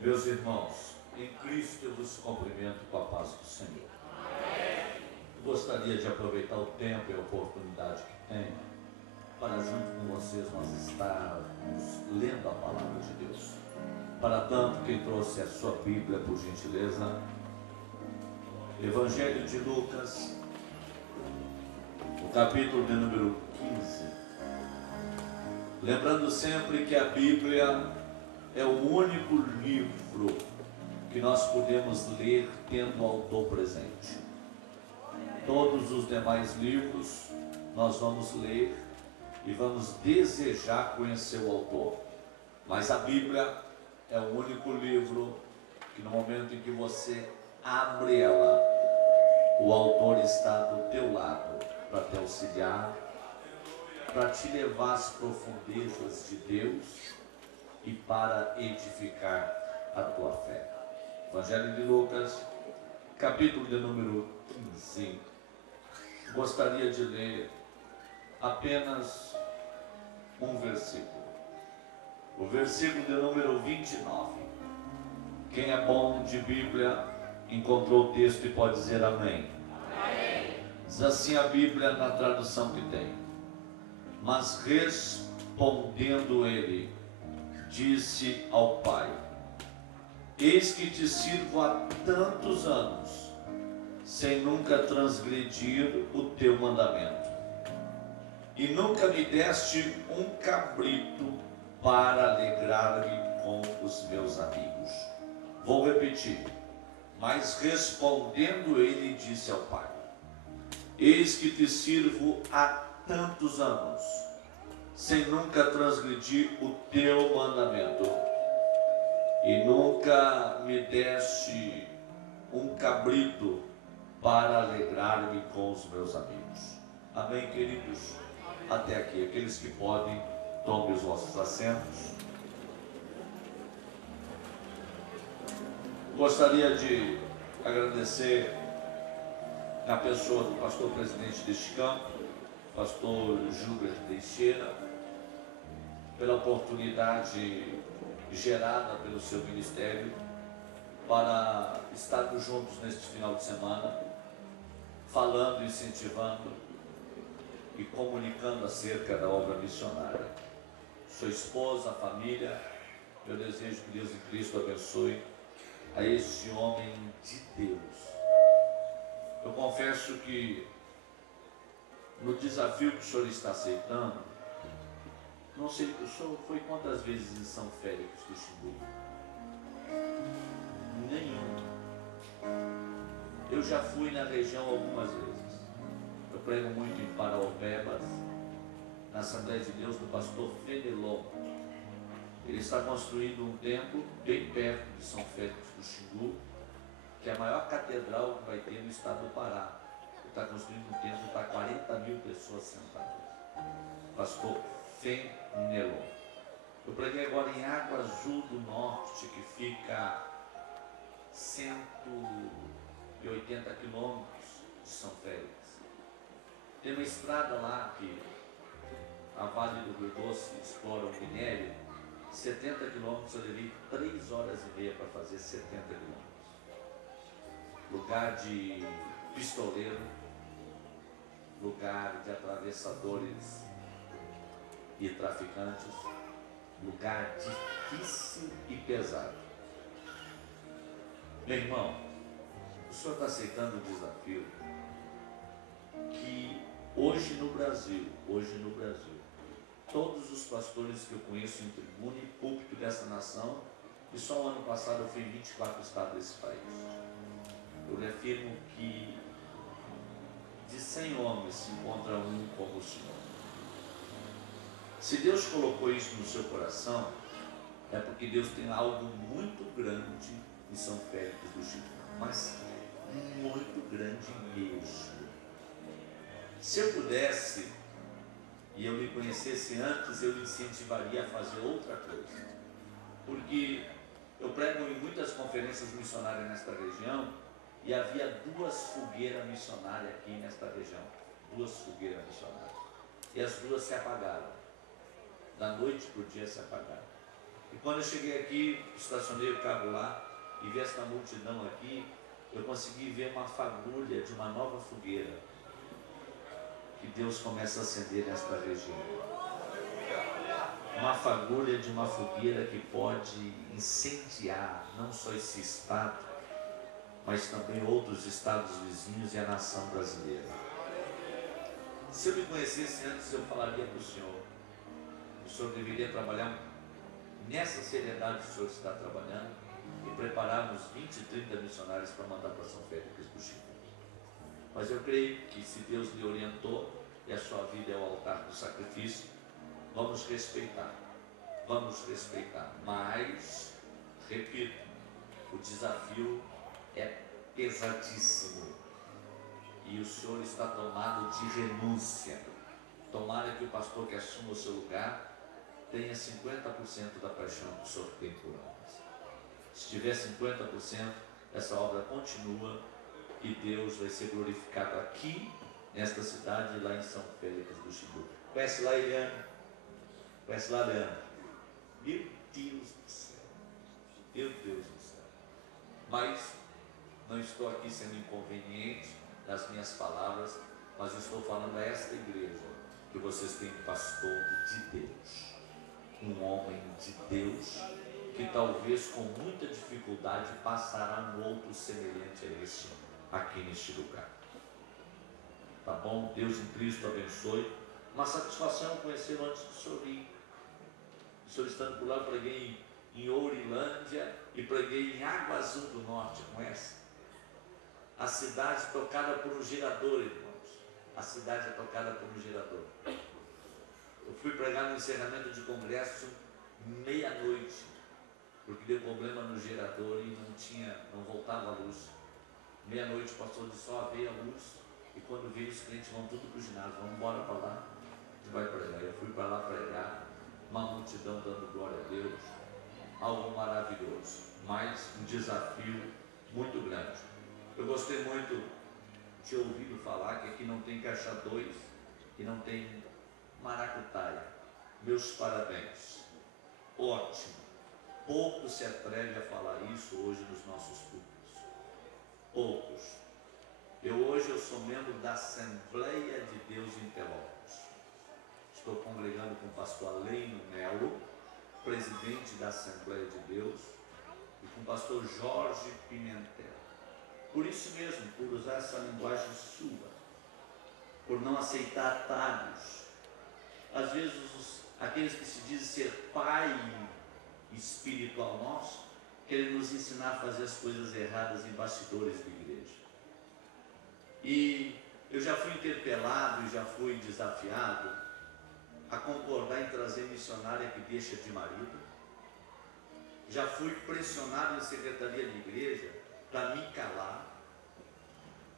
Meus irmãos, em Cristo eu vos cumprimento com a paz do Senhor. Eu gostaria de aproveitar o tempo e a oportunidade que tenho para, junto com vocês, nós estarmos lendo a palavra de Deus. Para tanto, quem trouxe a sua Bíblia, por gentileza, Evangelho de Lucas, o capítulo de número 15. Lembrando sempre que a Bíblia é o único livro que nós podemos ler tendo o autor presente. Todos os demais livros nós vamos ler e vamos desejar conhecer o autor. Mas a Bíblia é o único livro que no momento em que você abre ela, o autor está do teu lado para te auxiliar, para te levar às profundezas de Deus e para edificar a tua fé. Evangelho de Lucas, capítulo de número 15. Gostaria de ler apenas um versículo. O versículo de número 29. Quem é bom de Bíblia encontrou o texto e pode dizer amém. Amém. Diz assim a Bíblia na tradução que tem. Mas respondendo ele, disse ao pai: eis que te sirvo há tantos anos, sem nunca transgredir o teu mandamento, e nunca me deste um cabrito para alegrar-me com os meus amigos. Vou repetir. Mas respondendo ele, disse ao pai: eis que te sirvo há tantos anos, sem nunca transgredir o teu mandamento, e nunca me deste um cabrito para alegrar-me com os meus amigos. Amém, queridos? Até aqui. Aqueles que podem, tomem os vossos assentos. Gostaria de agradecer na pessoa do pastor presidente deste campo, pastor Gilbert Teixeira, pela oportunidade gerada pelo seu ministério para estarmos juntos neste final de semana, falando, incentivando e comunicando acerca da obra missionária. Sua esposa, a família, eu desejo que Deus em Cristo abençoe a este homem de Deus. Eu confesso que no desafio que o senhor está aceitando, não sei, o senhor foi quantas vezes em São Félix do Xingu? Nenhum. Eu já fui na região algumas vezes. Eu prego muito em Paraupebas, na Assembleia de Deus do pastor Fenelon. Ele está construindo um templo bem perto de São Félix do Xingu, que é a maior catedral que vai ter no estado do Pará. Ele está construindo um templo para 40 mil pessoas sentadas. Pastor Fenelon. Eu preguei agora em Água Azul do Norte, que fica 180 quilômetros de São Félix. Tem uma estrada lá que a Vale do Rio Doce explora o minério. 70 quilômetros, eu levei 3 horas e meia para fazer 70 quilômetros. Lugar de pistoleiro, lugar de atravessadores e traficantes, lugar difícil e pesado. Meu irmão, o senhor está aceitando o desafio que hoje no Brasil, todos os pastores que eu conheço em tribuna e púlpito dessa nação, e só o ano passado eu fui em 24 estados desse país. Eu lhe afirmo que de 100 homens se encontra um como o senhor. Se Deus colocou isso no seu coração, é porque Deus tem algo muito grande em São Félix do Xingu, mas muito grande mesmo. Se eu pudesse, e eu lhe conhecesse antes, eu lhe incentivaria a fazer outra coisa. Porque eu prego em muitas conferências missionárias nesta região, e havia 2 fogueiras missionárias aqui nesta região. 2 fogueiras missionárias. E as 2 se apagaram. Da noite para o dia se apagaram. E quando eu cheguei aqui, estacionei o carro lá e vi essa multidão aqui, eu consegui ver uma fagulha de uma nova fogueira que Deus começa a acender nesta região. Uma fagulha de uma fogueira que pode incendiar não só esse estado, mas também outros estados vizinhos e a nação brasileira. Se eu me conhecesse antes, eu falaria para o senhor deveria trabalhar nessa seriedade que o senhor está trabalhando e preparar uns 20, 30 missionários para mandar para São Félix do Chico. Mas eu creio que se Deus lhe orientou e a sua vida é o altar do sacrifício, vamos respeitar, mas, repito, o desafio é pesadíssimo e o senhor está tomado de renúncia. Tomara que o pastor que assuma o seu lugar tenha 50% da paixão que o senhor tem por nós. Se tiver 50%, essa obra continua e Deus vai ser glorificado aqui, nesta cidade e lá em São Félix do Xingu. Conhece lá, Eliane? Conhece lá, Leandro? Meu Deus do céu. Meu Deus do céu. Mas não estou aqui sendo inconveniente nas minhas palavras, mas estou falando a esta igreja que vocês têm um pastor de Deus, um homem de Deus, que talvez com muita dificuldade passará um outro semelhante a este aqui neste lugar. Tá bom? Deus em Cristo abençoe. Uma satisfação conhecê-lo antes do senhor ir. O senhor estando por lá, preguei em Ourilândia e preguei em Água Azul do Norte, conhece? A cidade tocada por um gerador, irmãos. A cidade é tocada por um gerador. Eu fui pregar no encerramento de congresso meia-noite, porque deu problema no gerador e não voltava a luz. Meia-noite o pastor disse, só veio a luz, e quando veio os crentes vão tudo para o ginásio, vamos embora para lá, a gente vai pregar. Eu fui para lá pregar, uma multidão dando glória a Deus, algo maravilhoso, mas um desafio muito grande. Eu gostei muito de ouvir falar que aqui não tem caixa 2 e não tem maracutaia. Meus parabéns, ótimo. Pouco se atreve a falar isso hoje nos nossos púlpitos, poucos. Hoje eu sou membro da Assembleia de Deus em Pelotas. Estou congregando com o pastor Aleino Melo, presidente da Assembleia de Deus, e com o pastor Jorge Pimentel. Por isso mesmo, por usar essa linguagem sua, por não aceitar atalhos. Às vezes, aqueles que se dizem ser pai espiritual nosso, querem nos ensinar a fazer as coisas erradas em bastidores da igreja. E eu já fui interpelado e já fui desafiado a concordar em trazer missionária que deixa de marido. Já fui pressionado em secretaria de igreja para me calar,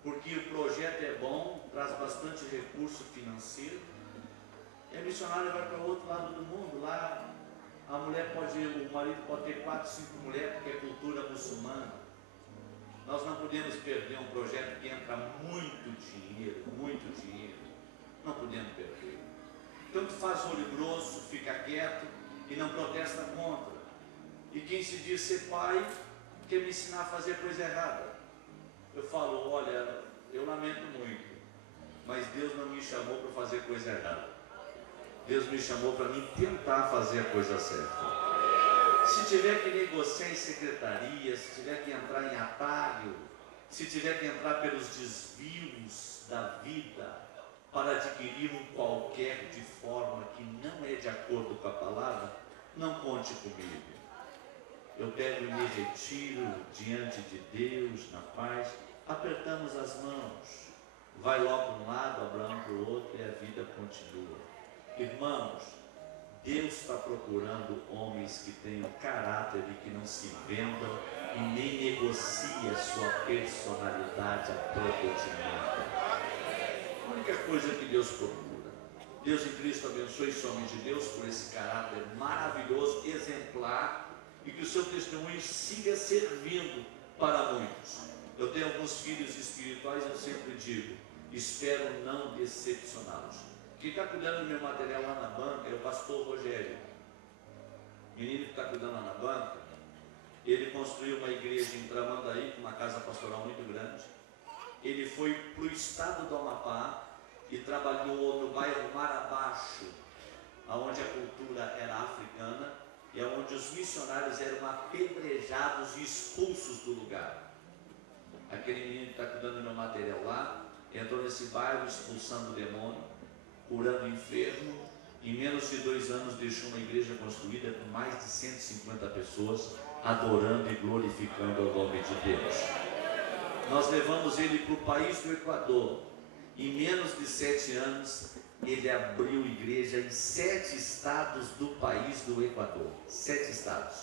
porque o projeto é bom, traz bastante recurso financeiro, e a missionária vai para o outro lado do mundo. Lá a mulher o marido pode ter 4, 5 mulheres, porque é cultura muçulmana. Nós não podemos perder um projeto que entra muito dinheiro, não podemos perder. Tanto faz olho grosso, fica quieto e não protesta contra. E quem se diz ser pai, quer me ensinar a fazer coisa errada. Eu falo, olha, eu lamento muito, mas Deus não me chamou para fazer coisa errada. Deus me chamou para mim tentar fazer a coisa certa. Se tiver que negociar em secretaria, se tiver que entrar em atalho, se tiver que entrar pelos desvios da vida para adquirir um qualquer de forma que não é de acordo com a palavra, não conte comigo. Eu pego e me retiro diante de Deus, na paz, apertamos as mãos, vai logo para um lado, Abraão para o outro e a vida continua. Irmãos, Deus está procurando homens que tenham caráter e que não se vendam e nem negociem a sua personalidade a troco de nada. A única coisa que Deus procura. Deus em Cristo abençoe esse homem de Deus por esse caráter maravilhoso, exemplar, e que o seu testemunho siga servindo para muitos. Eu tenho alguns filhos espirituais, eu sempre digo, espero não decepcioná-los. Quem está cuidando do meu material lá na banca é o pastor Rogério. menino que está cuidando lá na banca, ele construiu uma igreja em Tramandaí, uma casa pastoral muito grande. Ele foi para o estado do Amapá e trabalhou no bairro Mar Abaixo, onde a cultura era africana e onde os missionários eram apedrejados e expulsos do lugar. Aquele menino que está cuidando do meu material lá, entrou nesse bairro expulsando o demônio, curando o enfermo. Em menos de 2 anos deixou uma igreja construída com mais de 150 pessoas, adorando e glorificando o nome de Deus. Nós levamos ele para o país do Equador. Em menos de 7 anos, ele abriu igreja em 7 estados do país do Equador. 7 estados.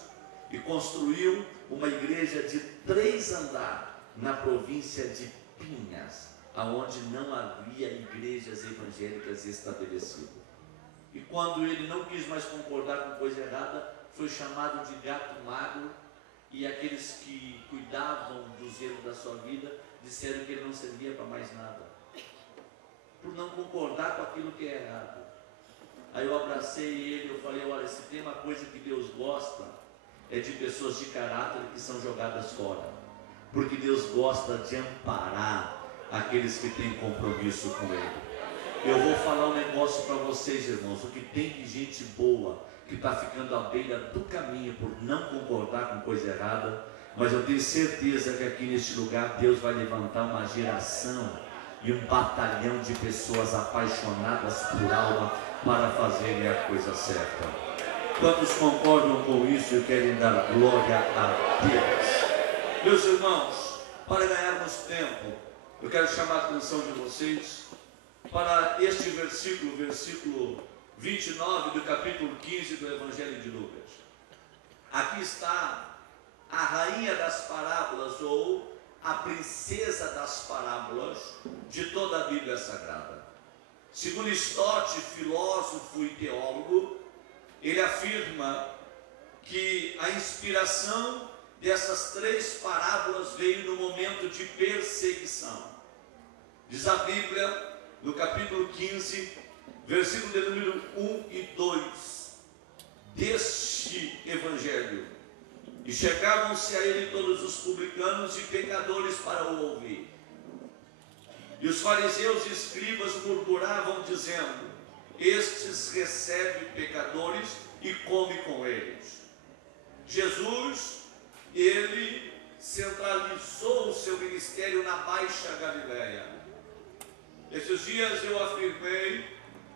E construiu uma igreja de 3 andares na província de Pinhas, aonde não havia igrejas evangélicas estabelecidas. E quando ele não quis mais concordar com coisa errada, foi chamado de gato magro, e aqueles que cuidavam do zelo da sua vida disseram que ele não servia para mais nada, por não concordar com aquilo que é errado. Aí eu abracei ele, eu falei: olha, se tem uma coisa que Deus gosta, é de pessoas de caráter que são jogadas fora, porque Deus gosta de amparar aqueles que têm compromisso com Ele. Eu vou falar um negócio para vocês, irmãos: o que tem de gente boa que está ficando à beira do caminho por não concordar com coisa errada, mas eu tenho certeza que aqui neste lugar Deus vai levantar uma geração e um batalhão de pessoas apaixonadas por alma para fazerem a coisa certa. Quantos concordam com isso e querem dar glória a Deus? Meus irmãos, para ganharmos tempo, eu quero chamar a atenção de vocês para este versículo, versículo 29 do capítulo 15 do Evangelho de Lucas. Aqui está a rainha das parábolas, ou a princesa das parábolas de toda a Bíblia Sagrada. Segundo Stott, filósofo e teólogo, ele afirma que a inspiração dessas 3 parábolas veio no momento de perseguição. Diz a Bíblia, no capítulo 15, versículo de número 1 e 2 deste Evangelho: e chegavam-se a ele todos os publicanos e pecadores para o ouvir. E os fariseus e escribas murmuravam, dizendo: estes recebem pecadores e come com eles. Jesus, ele centralizou o seu ministério na Baixa Galileia. Esses dias eu afirmei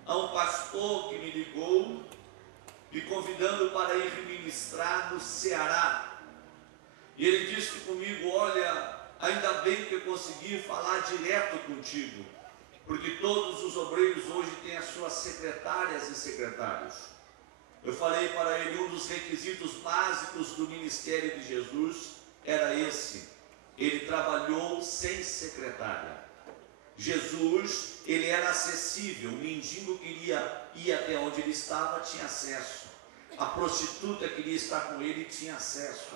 a um pastor que me ligou, me convidando para ir ministrar no Ceará. E ele disse comigo: olha, ainda bem que eu consegui falar direto contigo, porque todos os obreiros hoje têm as suas secretárias e secretários. Eu falei para ele: um dos requisitos básicos do ministério de Jesus era esse: ele trabalhou sem secretária. Jesus, ele era acessível. O mendigo queria ir até onde ele estava, tinha acesso. A prostituta queria estar com ele, tinha acesso.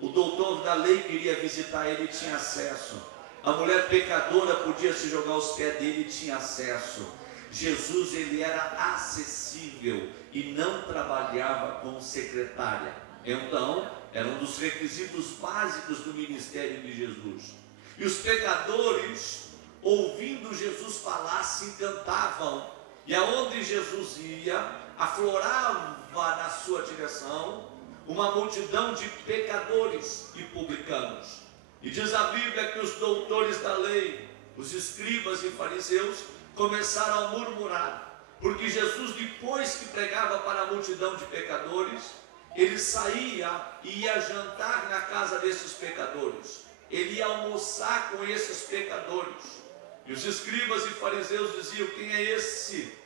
O doutor da lei queria visitar ele, tinha acesso. A mulher pecadora podia se jogar aos pés dele, tinha acesso. Jesus, ele era acessível e não trabalhava com secretária. Então, era um dos requisitos básicos do ministério de Jesus. E os pecadores, ouvindo Jesus falar, se encantavam, e aonde Jesus ia, aflorava na sua direção uma multidão de pecadores e publicanos. E diz a Bíblia que os doutores da lei, os escribas e fariseus, começaram a murmurar, porque Jesus, depois que pregava para a multidão de pecadores, ele saía e ia jantar na casa desses pecadores, ele ia almoçar com esses pecadores. E os escribas e fariseus diziam: quem é esse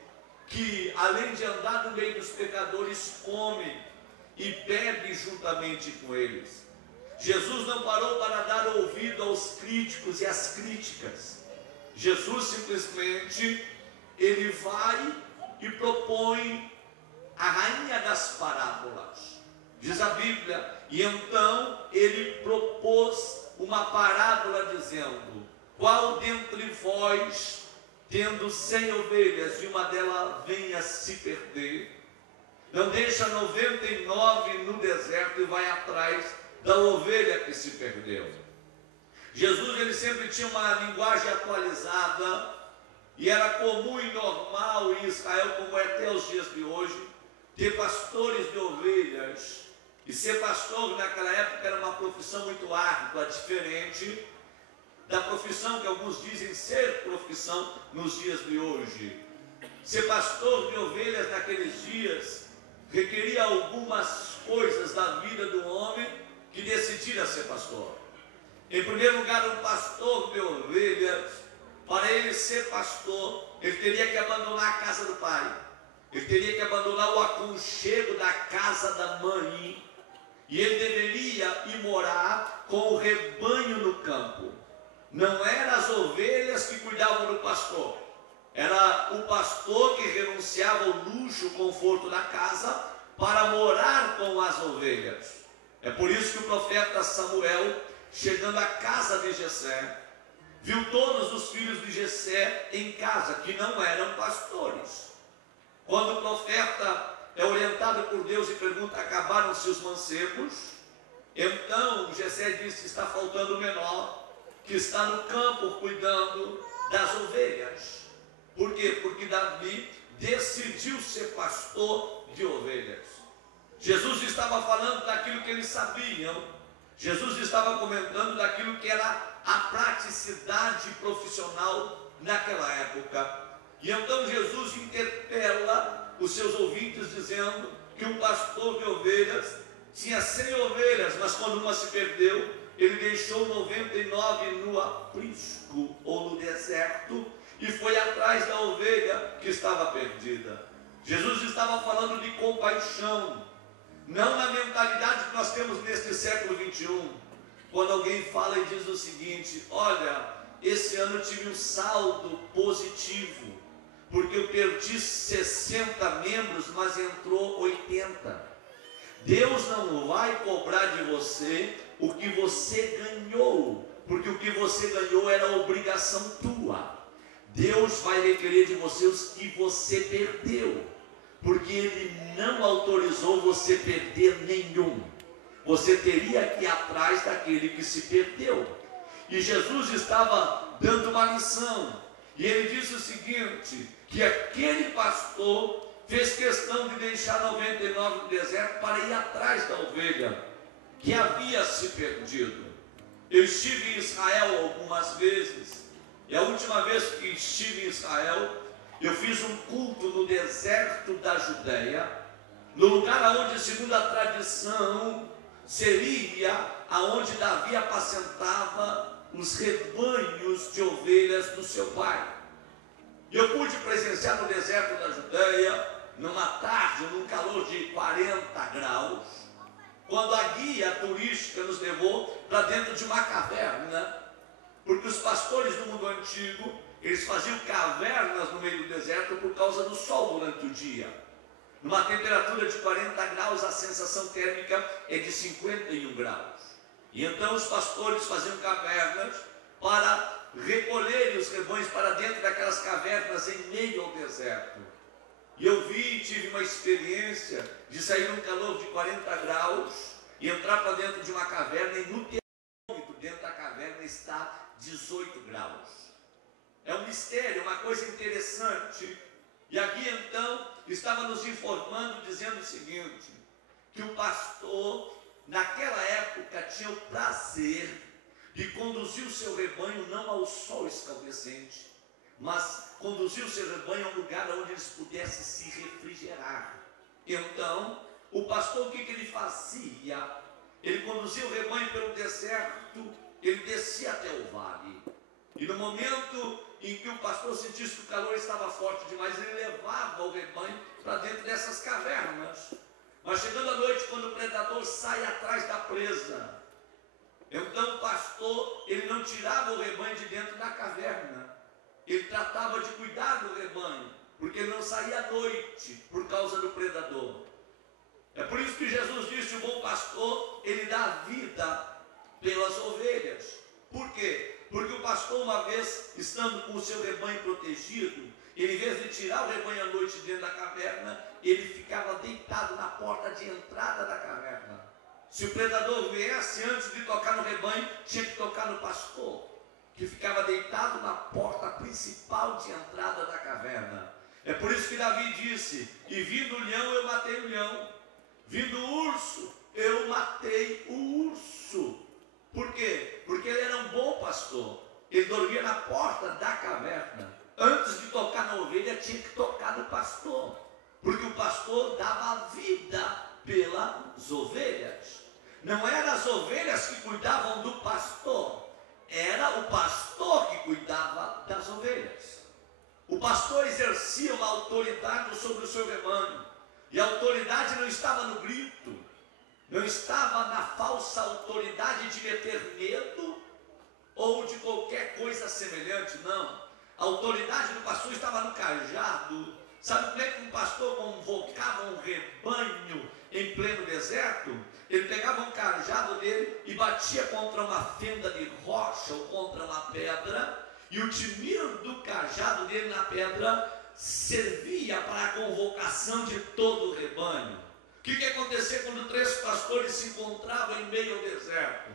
que, além de andar no meio dos pecadores, come e bebe juntamente com eles? Jesus não parou para dar ouvido aos críticos e às críticas. Jesus simplesmente, ele vai e propõe a rainha das parábolas. Diz a Bíblia: e então ele propôs uma parábola dizendo: qual dentre vós, tendo 100 ovelhas, e uma delas venha se perder, não deixa 99 no deserto e vai atrás da ovelha que se perdeu. Jesus, ele sempre tinha uma linguagem atualizada, e era comum e normal em Israel, como é até os dias de hoje, ter pastores de ovelhas. E ser pastor naquela época era uma profissão muito árdua, diferente da profissão que alguns dizem ser profissão nos dias de hoje. Ser pastor de ovelhas naqueles dias requeria algumas coisas da vida do homem que decidira ser pastor. Em primeiro lugar, um pastor de ovelhas, para ele ser pastor, ele teria que abandonar a casa do pai, ele teria que abandonar o aconchego da casa da mãe, e ele deveria ir morar com o rebanho no campo. Não eram as ovelhas que cuidavam do pastor, era o pastor que renunciava ao luxo, o conforto da casa, para morar com as ovelhas. É por isso que o profeta Samuel, chegando à casa de Jessé, viu todos os filhos de Jessé em casa, que não eram pastores. Quando o profeta é orientado por Deus e pergunta: acabaram-se os mancebos? Então Jessé diz que está faltando o menor, que está no campo cuidando das ovelhas. Por quê? Porque Davi decidiu ser pastor de ovelhas. Jesus estava falando daquilo que eles sabiam. Jesus estava comentando daquilo que era a praticidade profissional naquela época. E então Jesus interpela os seus ouvintes dizendo que um pastor de ovelhas tinha 100 ovelhas, mas quando uma se perdeu, ele deixou 99 no aprisco ou no deserto e foi atrás da ovelha que estava perdida. Jesus estava falando de compaixão, não na mentalidade que nós temos neste século 21, quando alguém fala e diz o seguinte: olha, esse ano eu tive um saldo positivo, porque eu perdi 60 membros, mas entrou 80. Deus não vai cobrar de você o que você ganhou, porque o que você ganhou era obrigação tua. Deus vai requerer de você os que você perdeu, porque Ele não autorizou você perder nenhum. Você teria que ir atrás daquele que se perdeu. E Jesus estava dando uma lição, e Ele disse o seguinte: que aquele pastor fez questão de deixar 99 no deserto para ir atrás da ovelha que havia se perdido. Eu estive em Israel algumas vezes, e a última vez que estive em Israel, eu fiz um culto no deserto da Judéia, no lugar onde, segundo a tradição, seria aonde Davi apacentava os rebanhos de ovelhas do seu pai. E eu pude presenciar no deserto da Judéia, numa tarde, num calor de 40 graus, quando a guia turística nos levou para dentro de uma caverna, porque os pastores do mundo antigo, eles faziam cavernas no meio do deserto por causa do sol durante o dia. Numa temperatura de 40 graus, a sensação térmica é de 51 graus. E então os pastores faziam cavernas para recolherem os rebanhos para dentro daquelas cavernas em meio ao deserto. E eu tive uma experiência de sair num calor de 40 graus e entrar para dentro de uma caverna, e no termômetro dentro da caverna está 18 graus. É um mistério, uma coisa interessante. E aqui então estava nos informando, dizendo o seguinte: que o pastor naquela época tinha o prazer de conduzir o seu rebanho não ao sol escaldecente, mas conduzir o seu rebanho a um lugar onde eles pudessem se refrigerar. Então, o pastor, o que ele fazia? Ele conduzia o rebanho pelo deserto, ele descia até o vale. E no momento em que o pastor sentisse que o calor estava forte demais, ele levava o rebanho para dentro dessas cavernas. Mas chegando à noite, quando o predador sai atrás da presa, então o pastor, ele não tirava o rebanho de dentro da caverna. Ele tratava de cuidar do rebanho, porque ele não saía à noite por causa do predador. É por isso que Jesus disse: o bom pastor, ele dá a vida pelas ovelhas. Por quê? Porque o pastor, uma vez estando com o seu rebanho protegido, ele, em vez de tirar o rebanho à noite dentro da caverna, ele ficava deitado na porta de entrada da caverna. Se o predador viesse, antes de tocar no rebanho, tinha que tocar no pastor, que ficava deitado na porta principal de entrada da caverna. É por isso que Davi disse: e vindo o leão, eu matei o leão, vindo o urso, eu matei o urso. Por quê? Porque ele era um bom pastor. Ele dormia na porta da caverna. Antes de tocar na ovelha, tinha que tocar no pastor, porque o pastor dava a vida pelas ovelhas. Não eram as ovelhas que cuidavam do pastor, era o pastor que cuidava das ovelhas. O pastor exercia uma autoridade sobre o seu rebanho, e a autoridade não estava no grito, não estava na falsa autoridade de meter medo ou de qualquer coisa semelhante, não. A autoridade do pastor estava no cajado. Sabe como é que um pastor convocava um rebanho em pleno deserto? Ele pegava um cajado dele e batia contra uma fenda de rocha ou contra uma pedra, e o tinido do cajado dele na pedra servia para a convocação de todo o rebanho. O que acontecia quando 3 pastores se encontravam em meio ao deserto?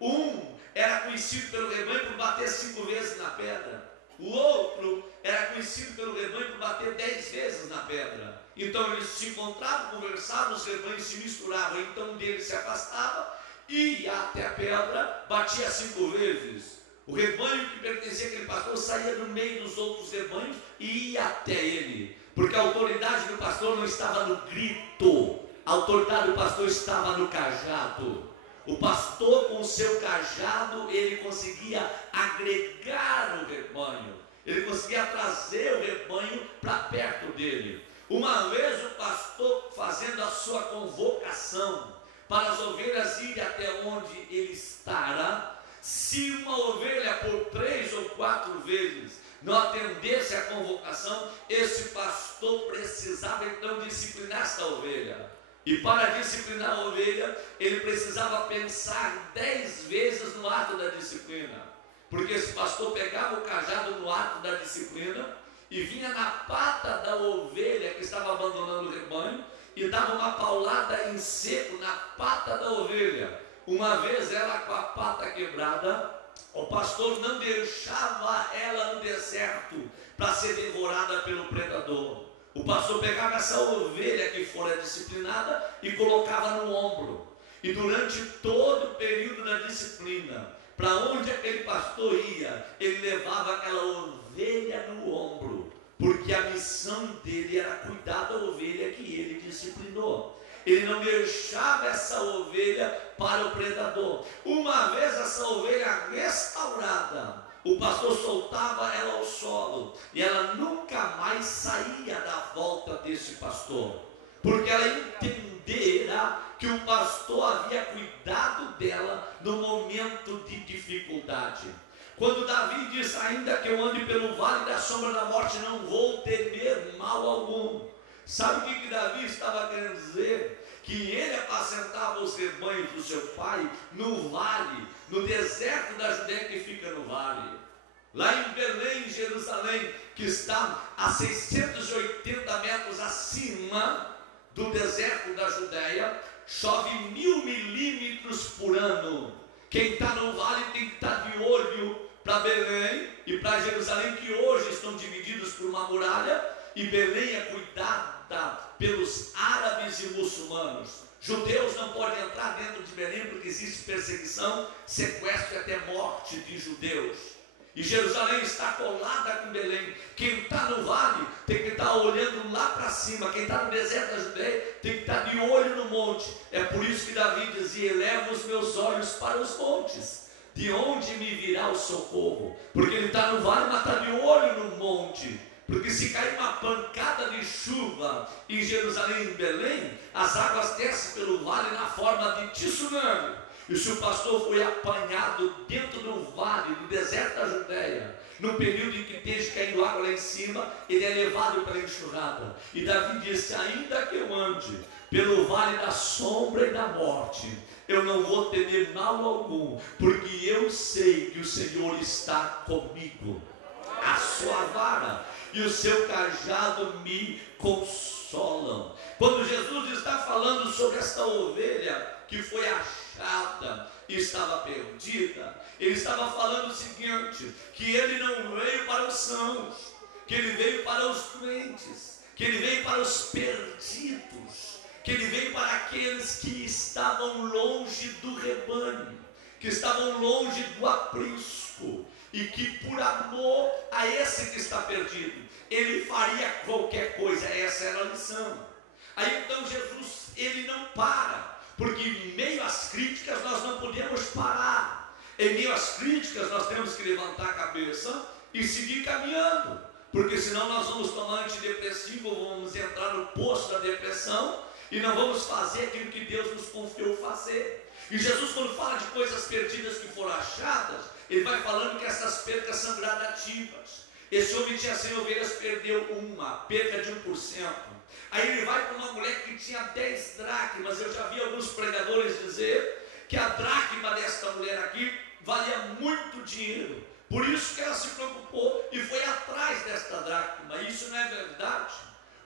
Um era conhecido pelo rebanho por bater 5 vezes na pedra. O outro era conhecido pelo rebanho por bater 10 vezes na pedra. Então eles se encontravam, conversavam, os rebanhos se misturavam. Então um deles se afastava, ia até a pedra, batia 5 vezes. O rebanho que pertencia àquele pastor saía do meio dos outros rebanhos e ia até ele, porque a autoridade do pastor não estava no grito, a autoridade do pastor estava no cajado. O pastor, com o seu cajado, ele conseguia agregar o rebanho, ele conseguia trazer o rebanho para perto dele. Uma vez o pastor, fazendo a sua convocação para as ovelhas irem até onde ele estará, se uma ovelha por 3 ou 4 vezes não atendesse a convocação, esse pastor precisava então disciplinar esta ovelha. E para disciplinar a ovelha, ele precisava pensar 10 vezes no ato da disciplina, porque esse pastor pegava o cajado no ato da disciplina e vinha na pata da ovelha que estava abandonando o rebanho e dava uma paulada em seco na pata da ovelha. Uma vez ela com a pata quebrada, o pastor não deixava ela no deserto para ser devorada pelo predador. O pastor pegava essa ovelha que fora disciplinada e colocava no ombro. E durante todo o período da disciplina, para onde aquele pastor ia, ele levava aquela ovelha no ombro, porque a missão dele era cuidar da ovelha que ele disciplinou. Ele não deixava essa ovelha para o predador. Uma vez essa ovelha restaurada, o pastor soltava ela ao solo e ela nunca mais saía da volta desse pastor, porque ela entendera que o pastor havia cuidado dela no momento de dificuldade. Quando Davi diz: ainda que eu ande pelo vale da sombra da morte, não vou temer mal algum. Sabe o que Davi estava querendo dizer? Que ele apacentava os rebanhos do seu pai no vale, no deserto da Judéia que fica no vale. Lá em Belém, em Jerusalém, que está a 680 metros acima do deserto da Judéia, chove 1000 milímetros por ano. Quem está no vale tem que estar de olho para Belém e para Jerusalém, que hoje estão divididos por uma muralha, e Belém é cuidada pelos árabes e muçulmanos. Judeus não podem entrar dentro de Belém porque existe perseguição, sequestro e até morte de judeus. E Jerusalém está colada com Belém. Quem está no vale tem que estar olhando lá para cima. Quem está no deserto da Judéia tem que estar de olho no monte. É por isso que Davi dizia: eleva os meus olhos para os montes, de onde me virá o socorro? Porque ele está no vale, mas está de olho no monte. Porque se cair uma pancada de chuva em Jerusalém e em Belém, as águas descem pelo vale na forma de tsunami. E se o pastor foi apanhado dentro do vale, do deserto da Judéia, no período em que esteja caindo água lá em cima, ele é levado pela enxurrada. E Davi disse: ainda que eu ande pelo vale da sombra e da morte, eu não vou temer mal algum, porque eu sei que o Senhor está comigo. A sua vara e o seu cajado me consolam. Quando Jesus está falando sobre esta ovelha que foi achada e estava perdida, ele estava falando o seguinte: que ele não veio para os sãos, que ele veio para os doentes, que ele veio para os perdidos, que ele veio para aqueles que estavam longe do rebanho, que estavam longe do aprisco, e que por amor a esse que está perdido, ele faria qualquer coisa. Essa era a lição. Aí então Jesus, ele não para, porque em meio às críticas nós não podemos parar. Em meio às críticas nós temos que levantar a cabeça e seguir caminhando, porque senão nós vamos tomar antidepressivo, vamos entrar no poço da depressão e não vamos fazer aquilo que Deus nos confiou fazer. E Jesus, quando fala de coisas perdidas que foram achadas, ele vai falando que essas percas são gradativas. Esse homem tinha 100 ovelhas, perdeu uma, perca de 1%. Aí ele vai para uma mulher que tinha 10 dracmas. Eu já vi alguns pregadores dizer que a dracma desta mulher aqui valia muito dinheiro. Por isso que ela se preocupou e foi atrás desta dracma. Isso não é verdade.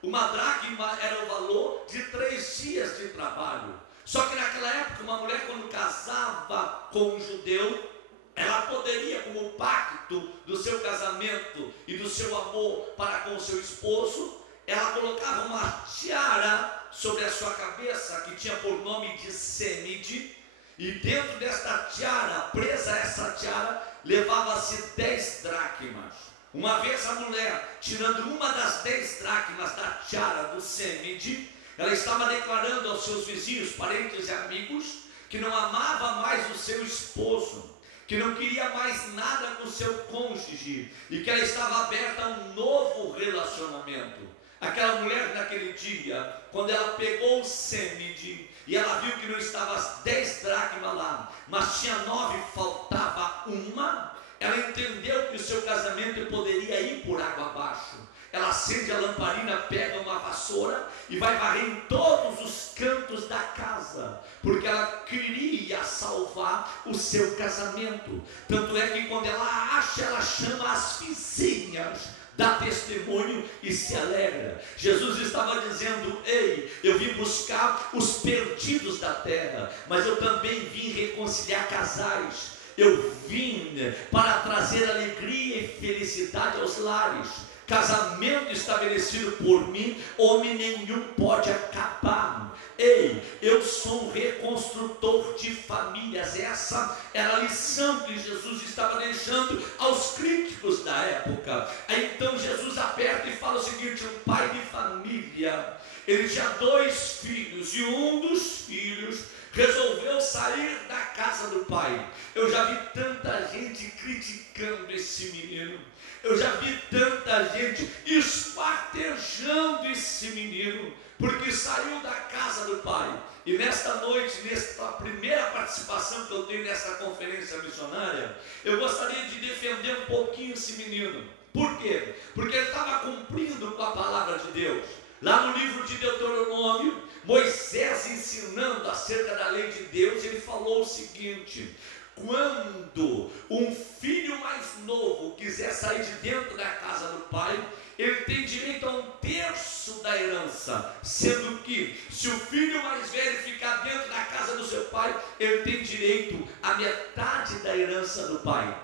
Uma dracma era o valor de 3 dias de trabalho. Só que naquela época, uma mulher quando casava com um judeu, ela poderia, como pacto do seu casamento e do seu amor para com o seu esposo, ela colocava uma tiara sobre a sua cabeça, que tinha por nome de sêmide, e dentro desta tiara, presa a essa tiara, levava-se 10 dracmas. Uma vez a mulher, tirando uma das 10 dracmas da tiara do sêmide, ela estava declarando aos seus vizinhos, parentes e amigos, que não amava mais o seu esposo, que não queria mais nada com o seu cônjuge, e que ela estava aberta a um novo relacionamento. Aquela mulher naquele dia, quando ela pegou o sêmide, e ela viu que não estava as 10 dracmas lá, mas tinha 9, faltava uma, ela entendeu que o seu casamento poderia ir por água abaixo. Ela acende a lamparina, pega uma vassoura e vai varrer em todos os cantos da casa, porque ela queria salvar o seu casamento. Tanto é que quando ela acha, ela chama as vizinhas, dá testemunho e se alegra. Jesus estava dizendo: ei, eu vim buscar os perdidos da terra, mas eu também vim reconciliar casais. Eu vim para trazer alegria e felicidade aos lares. Casamento estabelecido por mim, homem nenhum pode acabar. Ei, eu sou um reconstrutor de famílias. Essa era a lição que Jesus estava deixando aos críticos da época. Aí então Jesus aperta e fala o seguinte: um pai de família, ele tinha 2 filhos, e um dos filhos resolveu sair da casa do pai. Eu já vi tanta gente criticando esse menino, eu já vi tanta gente esquartejando esse menino, porque saiu da casa do pai. E nesta noite, nesta primeira participação que eu tenho nessa conferência missionária, eu gostaria de defender um pouquinho esse menino. Por quê? Porque ele estava cumprindo com a palavra de Deus. Lá no livro de Deuteronômio, Moisés ensinando acerca da lei de Deus, ele falou o seguinte: quando um filho mais novo quiser sair de dentro da casa do pai, ele tem direito a 1/3 da herança, sendo que se o filho mais velho ficar dentro da casa do seu pai, ele tem direito a metade da herança do pai.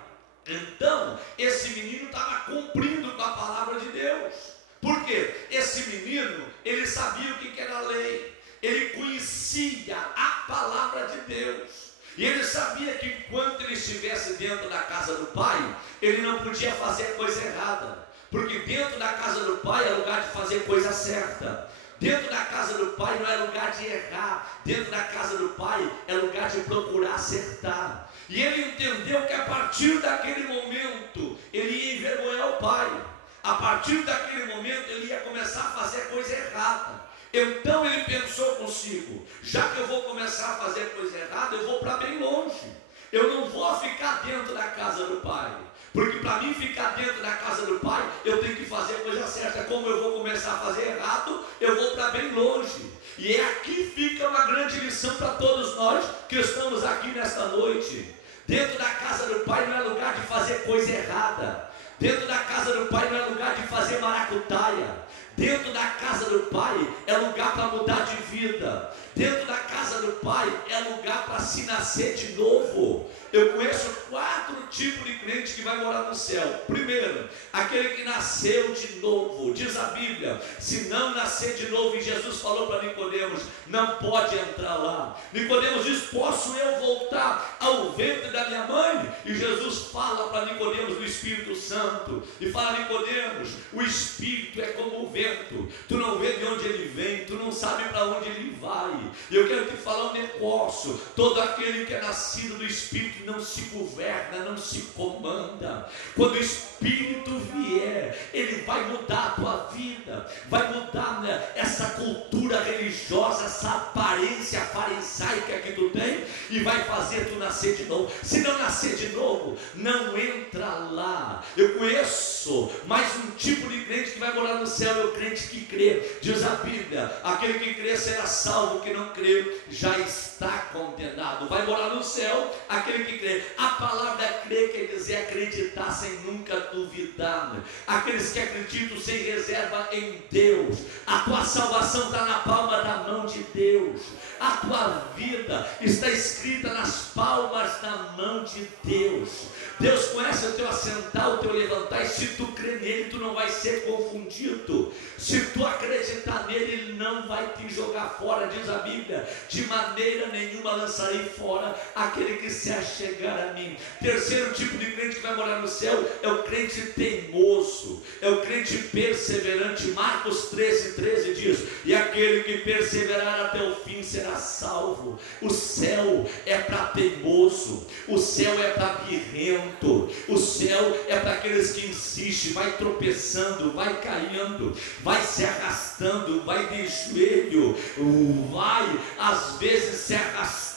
Então, esse menino estava cumprindo com a palavra de Deus. Por quê? Esse menino, ele sabia o que era a lei, ele conhecia a palavra de Deus, e ele sabia que enquanto ele estivesse dentro da casa do pai, ele não podia fazer coisa errada, porque dentro da casa do pai é lugar de fazer coisa certa. Dentro da casa do pai não é lugar de errar, dentro da casa do pai é lugar de procurar acertar. E ele entendeu que a partir daquele momento ele ia envergonhar o pai. A partir daquele momento ele ia começar a fazer coisa errada. Então ele pensou consigo: já que eu vou começar a fazer coisa errada, eu vou para bem longe. Eu não vou ficar dentro da casa do pai, porque para mim ficar dentro da casa do pai, eu tenho que fazer coisa certa. Como eu vou começar a fazer errado, eu vou para bem longe. E é aqui fica uma grande lição para todos nós que estamos aqui nesta noite. Dentro da casa do pai não é lugar de fazer coisa errada. Dentro da casa do pai não é lugar de fazer maracutaia. Eu conheço 4 tipos de crente que vai morar no céu. Primeiro, aquele que nasceu de novo. Diz a Bíblia, se não nascer de novo, e Jesus falou para Nicodemos, não pode entrar lá. Nicodemos diz, posso eu voltar ao ventre da minha mãe? E Jesus fala para Nicodemos do Espírito Santo, e fala, Nicodemos, o Espírito é como o vento, tu não vê de onde ele vem, tu não sabe para onde ele vai. E eu quero te falar um negócio, todo aquele que é nascido do Espírito não se governa, não se comanda. Quando o Espírito vier, ele vai mudar a tua vida, vai mudar, né, essa cultura religiosa, essa aparência farisaica que tu tem, e vai fazer tu nascer de novo. Se não nascer de novo, não entra lá. Eu conheço mais um tipo de crente que vai morar no céu, é o crente que crê. Diz a Bíblia, aquele que crê será salvo, que não crê já está condenado. Vai morar no céu aquele que crê. A palavra crer quer dizer acreditar sem nunca duvidar. Aqueles que acreditam sem reserva em Deus. A tua salvação está na palma da mão de Deus. A tua vida está escrita nas palmas da mão de Deus. Deus conhece o teu assentar, o teu levantar, e se tu crer nele, tu não vai ser confundido. Se tu acreditar nele, ele não vai te jogar fora. Diz a Bíblia, de maneira nenhuma lançarei fora aquele que se achegar a mim. Terceiro tipo de crente que vai morar no céu é o crente teimoso, é o crente perseverante. Marcos 13:13 diz, e aquele que perseverar até o fim será salvo. O céu é para teimoso, o céu é para birrento, o céu é para aqueles que insistem, vai tropeçando, vai caindo, vai se arrastando, vai de joelho, vai às vezes se arrastando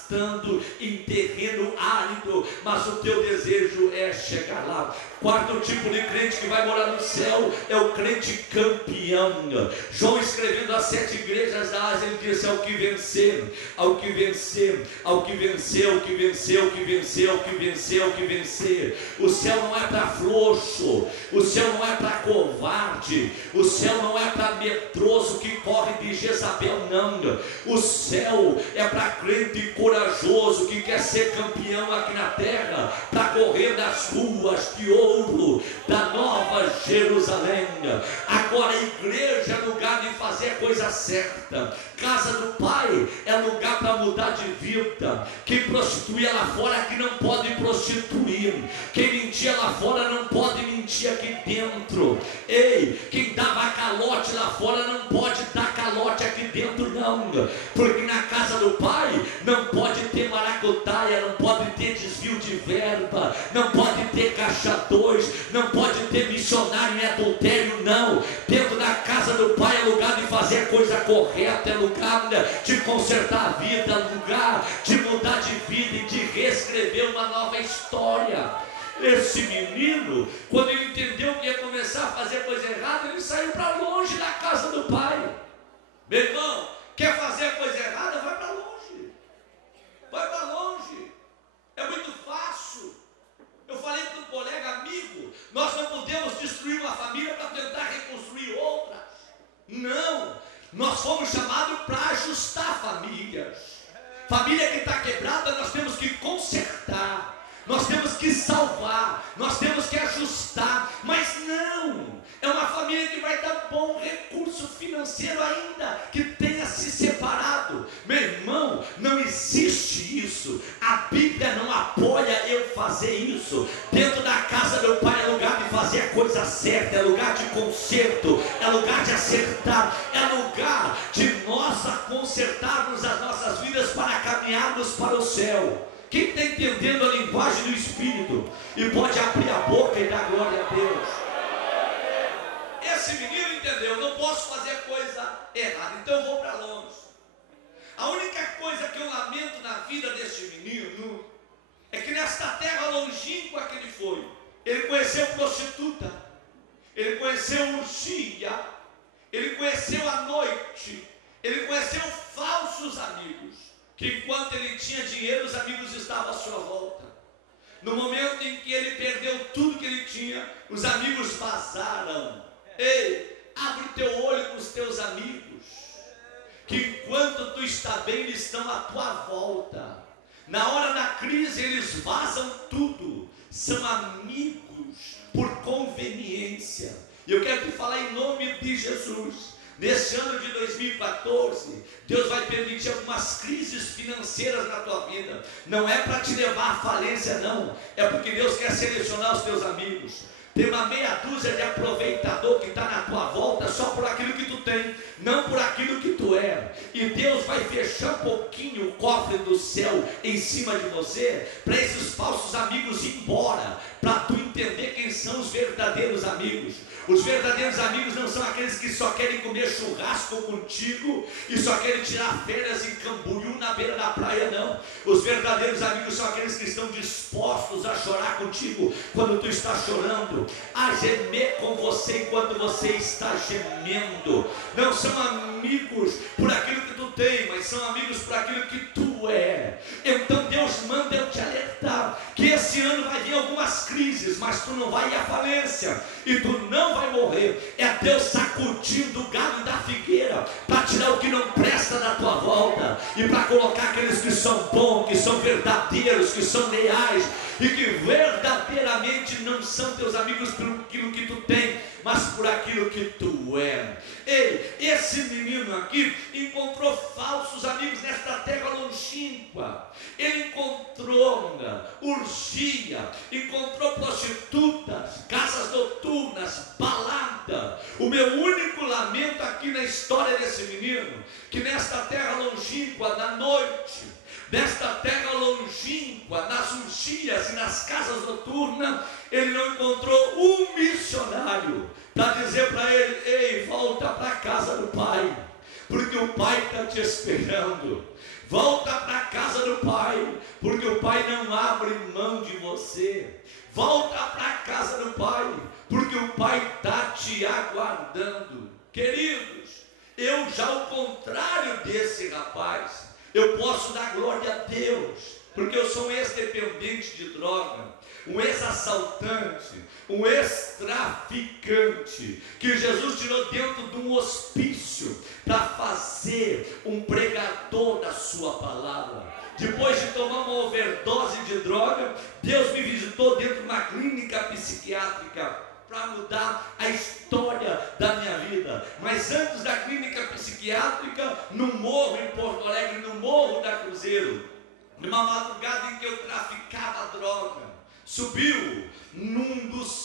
em terreno árido, mas o teu desejo é chegar lá. Quarto tipo de crente que vai morar no céu é o crente campeão. João, escrevendo às 7 igrejas da Ásia, ele disse, ao que vencer, ao que vencer, ao que vencer, ao que vencer, ao que vencer, ao que vencer, ao que vencer. O céu não é para frouxo, o céu não é para covarde, o céu não é para medroso que corre de Jezabel, não. O céu é para crente corajoso que quer ser campeão aqui na terra, para correr nas ruas de ouro da Nova Jerusalém. Agora a igreja é lugar de fazer a coisa certa. Casa do Pai é lugar para mudar de vida. Quem prostituía lá fora que não pode prostituir. Quem mentia lá fora não pode mentir aqui dentro. Ei, quem dava calote lá fora não pode dar calote aqui dentro, não. Porque na casa do Pai não pode ter maracutaia, não pode ter desvio de verba, não pode ter caixa 2, não pode ter missionário em adultério, não. Dentro da casa do Pai é lugar de fazer a coisa correta, é lugar de consertar a vida, é lugar de mudar de vida e de reescrever uma nova história. Esse menino, quando ele entendeu que ia começar a fazer coisa errada, ele saiu para longe da casa do Pai. Meu irmão, quer fazer a coisa errada? Vai para longe. Vai para longe. É muito fácil. Eu falei para um colega amigo, nós não podemos destruir uma família para tentar reconstruir outras. Não, nós fomos chamados para ajustar famílias. Família que está quebrada, nós temos que consertar, nós temos que salvar, nós temos que ajustar. Mas não, é uma família que vai dar bom recurso financeiro ainda, que tenha se separado. Meu irmão, não existe isso. A Bíblia não apoia eu fazer isso. Dentro da casa do Pai é lugar de fazer a coisa certa, é lugar de conserto, é lugar de acertar, é lugar de nós consertarmos as nossas vidas para caminharmos para o céu. Quem está entendendo a linguagem do Espírito e pode abrir a boca e dar glória a Deus? Esse menino entendeu, não posso fazer coisa errada, então eu vou para longe. A única coisa que eu lamento na vida deste menino é que nesta terra longínqua que ele foi, ele conheceu prostituta, ele conheceu orgia, ele conheceu a noite, ele conheceu falsos amigos, que enquanto ele tinha dinheiro, os amigos estavam à sua volta. No momento em que ele perdeu tudo que ele tinha, os amigos vazaram. Ei, abre o teu olho com os teus amigos, que enquanto tu está bem, eles estão à tua volta. Na hora da crise eles vazam tudo, são amigos por conveniência. E eu quero te falar em nome de Jesus. Nesse ano de 2014, Deus vai permitir algumas crises financeiras na tua vida. Não é para te levar à falência, não. É porque Deus quer selecionar os teus amigos. Tem uma meia dúzia de aproveitador que está na tua volta só por aquilo que tu tem, não por aquilo que tu é. E Deus vai fechar um pouquinho o cofre do céu em cima de você, para esses falsos amigos ir embora, para tu entender quem são os verdadeiros amigos. Os verdadeiros amigos não são aqueles que só querem comer churrasco contigo e só querem tirar férias em Camboriú na beira da praia, não. Os verdadeiros amigos são aqueles que estão dispostos a chorar contigo quando tu está chorando, a gemer com você enquanto você está gemendo. Não são amigos por aquilo que tu tem, mas são amigos por aquilo que tu é. Então Deus manda eu te alertar que esse ano vai vir algumas crises, mas tu não vai ir à falência e tu não vai morrer. É Deus sacudindo o galho da figueira para tirar o que não presta da tua volta e para colocar aqueles que são bons, que são verdadeiros, que são leais e que verdadeiramente não são teus amigos por aquilo que tu tem, mas por aquilo que tu é. Ei, esse menino aqui encontrou falsos amigos nesta terra longínqua. Ele encontrou urgia, encontrou prostitutas, casas noturnas, balada. O meu único lamento aqui na história desse menino, que nesta terra longínqua, na noite, desta terra longínqua, nas urgias e nas casas noturnas, ele não encontrou um missionário para dizer para ele: ei, volta para a casa do pai, porque o pai está te esperando. Volta para a casa do pai, porque o pai não abre mão de você. Volta para a casa do pai, porque o pai está te aguardando. Queridos, eu já ao contrário desse rapaz, eu posso dar glória a Deus, porque eu sou um ex-dependente de droga, um ex-assaltante, um ex-traficante, que Jesus tirou dentro de um hospício para fazer um pregador da sua palavra. Depois de tomar uma overdose de droga, Deus me visitou dentro de uma clínica psiquiátrica para mudar a história da minha vida. Mas antes da clínica psiquiátrica, no morro em Porto Alegre, no Morro da Cruzeiro, numa madrugada em que eu traficava droga, subiu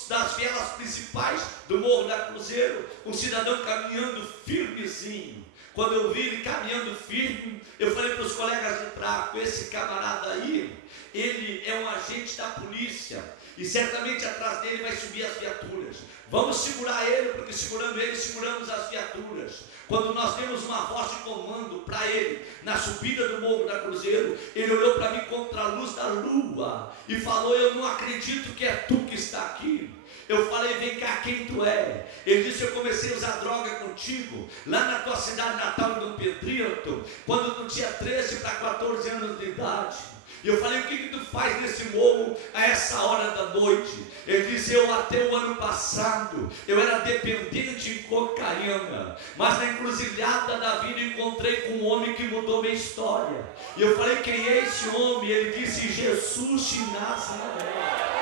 das vielas principais do Morro da Cruzeiro um cidadão caminhando firmezinho. Quando eu vi ele caminhando firme, eu falei para os colegas de tráfico: esse camarada aí, ele é um agente da polícia, e certamente atrás dele vai subir as viaturas. Vamos segurar ele, porque segurando ele, seguramos as viaturas. Quando nós demos uma voz de comando para ele, na subida do Morro da Cruzeiro, ele olhou para mim contra a luz da lua e falou: eu não acredito que é tu que está aqui. Eu falei: vem cá, quem tu é? Ele disse: eu comecei a usar droga contigo, lá na tua cidade natal, em Dom Pedrito, quando tu tinha 13 para 14 anos de idade. E eu falei: o que tu faz nesse morro a essa hora da noite? Ele disse: eu até o ano passado, eu era dependente de cocaína, mas na encruzilhada da vida encontrei com um homem que mudou minha história. E eu falei: quem é esse homem? Ele disse: Jesus de Nazaré.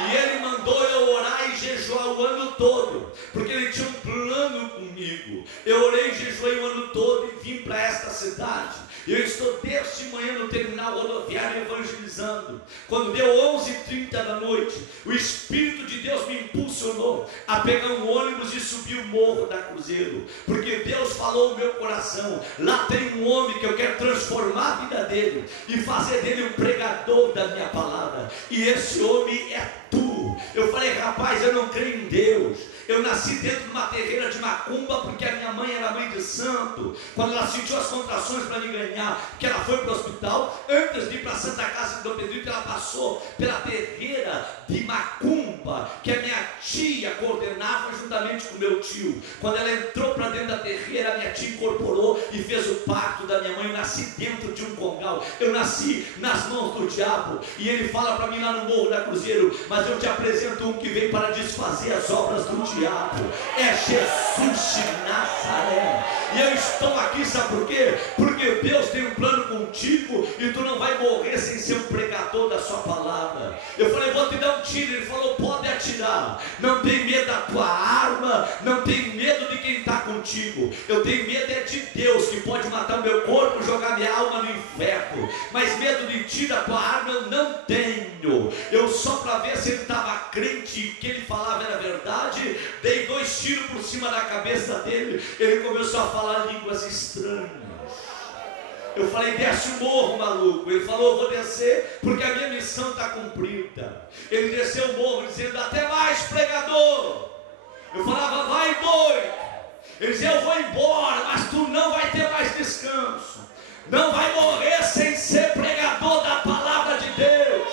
E ele mandou eu orar e jejuar o ano todo, porque ele tinha um plano comigo. Eu orei e jejuei o ano todo e vim para esta cidade. Eu estou desde manhã no terminal rodoviário evangelizando. Quando deu 11h30 da noite, o Espírito de Deus me impulsionou a pegar um ônibus e subir o Morro da Cruzeiro, porque Deus falou no meu coração: lá tem um homem que eu quero transformar a vida dele e fazer dele um pregador da minha palavra, e esse homem é tu. Eu falei: rapaz, eu não creio em Deus. Eu nasci dentro de uma terreira de macumba, porque a minha mãe era mãe de santo. Quando ela sentiu as contrações para me ganhar, que ela foi para o hospital, antes de ir para a Santa Casa de Dom Pedrito, ela passou pela terreira de macumba, que a minha tia coordenava juntamente com meu tio. Quando ela entrou para dentro da terreira, a minha tia incorporou e fez o pacto da minha mãe. Eu nasci dentro de um congal, eu nasci nas mãos do diabo. E ele fala para mim lá no Morro da Cruzeiro: mas eu te apresento um que veio para desfazer as obras do diabo. É Jesus de Nazaré. E eu estou aqui, sabe por quê? Porque Deus tem um plano contigo e tu não vai morrer sem ser um pregador da sua palavra. Eu falei: vou te dar um tiro. Ele falou: pode atirar. Não tem medo da tua arma, não tem medo de quem está contigo. Eu tenho medo é de Deus, que pode matar o meu corpo, jogar minha alma no inferno. Mas medo de ti, da tua arma, eu não tenho. Eu só para ver se ele estava crente e que ele falava era verdade, dei 2 tiros por cima da cabeça dele. Ele começou a falar línguas estranhas. Eu falei: desce o morro, maluco. Ele falou: vou descer porque a minha missão está cumprida. Ele desceu o morro dizendo: até mais, pregador. Eu falava: vai, doido. Ele dizia: eu vou embora, mas tu não vai ter mais descanso. Não vai morrer sem ser pregador da palavra de Deus.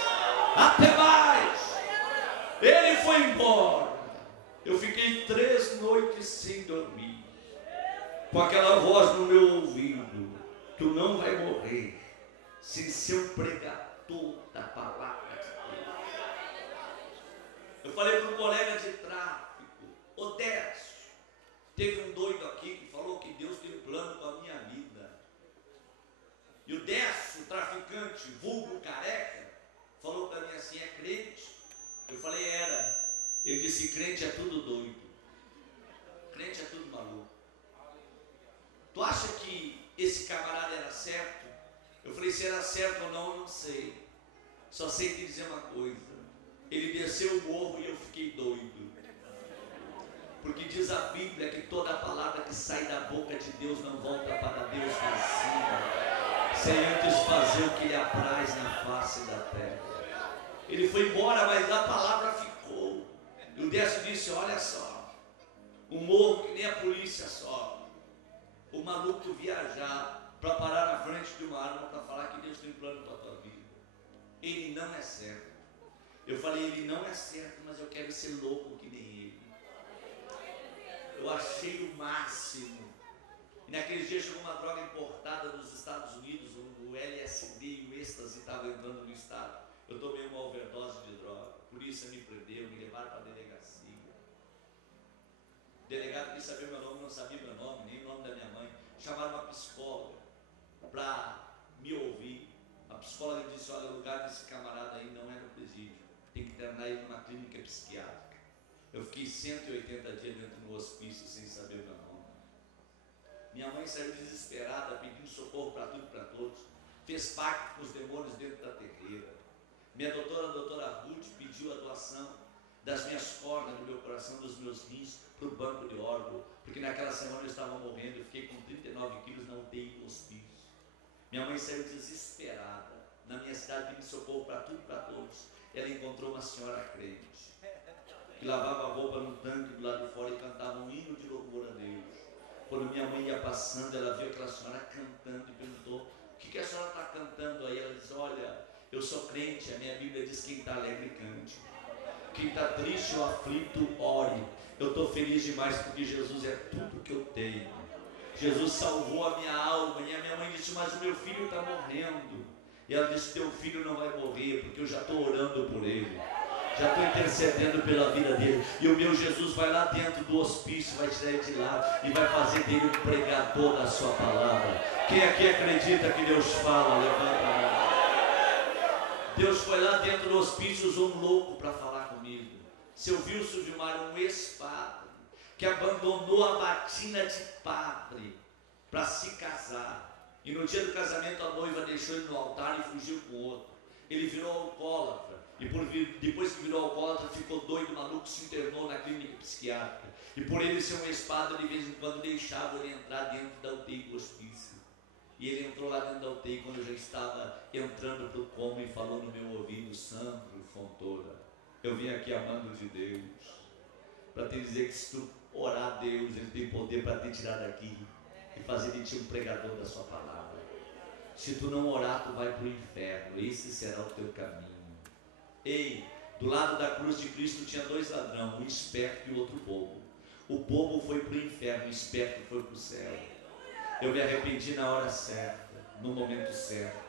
Até mais. Ele foi embora. Eu fiquei 3 noites sem dormir, com aquela voz no meu ouvido: tu não vai morrer sem ser um pregador da palavra de Deus. Eu falei para um colega de tráfico: ô Décio, teve um doido aqui que falou que Deus tem um plano com a minha vida. E o Décio, o traficante, vulgo careca, falou para mim assim: é crente? Eu falei: era. Ele disse: crente é tudo doido, crente é tudo maluco. Tu acha que esse camarada era certo? Eu falei: se era certo ou não, eu não sei. Só sei te dizer uma coisa: ele desceu o morro e eu fiquei doido. Porque diz a Bíblia que toda palavra que sai da boca de Deus não volta para Deus vazia, sem antes fazer o que lhe apraz na face da terra. Ele foi embora, mas a palavra ficou. E o Décio disse: olha só, um morro que nem a polícia sobe. O maluco viajar para parar na frente de uma arma para falar que Deus tem um plano para a tua vida. Ele não é certo. Eu falei: ele não é certo, mas eu quero ser louco que nem ele. Eu achei o máximo. E naqueles dias chegou uma droga importada dos Estados Unidos, o LSD e o êxtase estavam entrando no estado. Eu tomei uma overdose de droga, a polícia me prendeu, me levaram para a delegacia. O delegado quis saber meu nome, não sabia meu nome, nem o nome da minha mãe. Chamaram uma psicóloga para me ouvir. A psicóloga disse: olha, o lugar desse camarada aí não é no presídio, tem que internar ele numa clínica psiquiátrica. Eu fiquei 180 dias dentro do hospício sem saber meu nome. Minha mãe saiu desesperada, pedindo socorro para tudo e para todos. Fez pacto com os demônios dentro da terreira. Minha doutora, a doutora Ruth, pediu a doação das minhas cordas, do meu coração, dos meus rins, para o banco de órgão, porque naquela semana eu estava morrendo. Eu fiquei com 39 quilos na UTI do hospício. Minha mãe saiu desesperada. Na minha cidade, pedindo socorro para tudo e para todos. Ela encontrou uma senhora crente, que lavava a roupa no tanque do lado de fora e cantava um hino de louvor a Deus. Quando minha mãe ia passando, ela viu aquela senhora cantando e perguntou: o que a senhora está cantando aí? Ela disse: olha, eu sou crente, a minha Bíblia diz: quem está alegre cante, quem está triste ou aflito ore. Eu estou feliz demais porque Jesus é tudo que eu tenho. Jesus salvou a minha alma. E a minha mãe disse: mas o meu filho está morrendo. E ela disse: teu filho não vai morrer, porque eu já estou orando por ele, já estou intercedendo pela vida dele. E o meu Jesus vai lá dentro do hospício, vai tirar ele de lá e vai fazer dele um pregador da sua palavra. Quem aqui acredita que Deus fala, levanta a mão. Deus foi lá dentro do hospício, usou um louco para falar comigo. Seu Wilson Vilmar, um ex-padre, que abandonou a batina de padre para se casar. E no dia do casamento a noiva deixou ele no altar e fugiu com outro. Ele virou alcoólatra. E depois que virou alcoólatra, ficou doido, maluco, se internou na clínica psiquiátrica. E por ele ser um ex-padre, de vez em quando deixava ele entrar dentro da UTI do hospício. E ele entrou lá dentro da UTI quando eu já estava entrando para o coma e falou no meu ouvido: Sandro Fontoura, eu vim aqui amando de Deus, para te dizer que se tu orar a Deus, Ele tem poder para te tirar daqui e fazer de ti um pregador da sua palavra. Se tu não orar, tu vai para o inferno, esse será o teu caminho. Ei, Do lado da cruz de Cristo tinha dois ladrões, um esperto e o outro bobo. O bobo foi para o inferno, o esperto foi para o céu. Eu me arrependi na hora certa, no momento certo,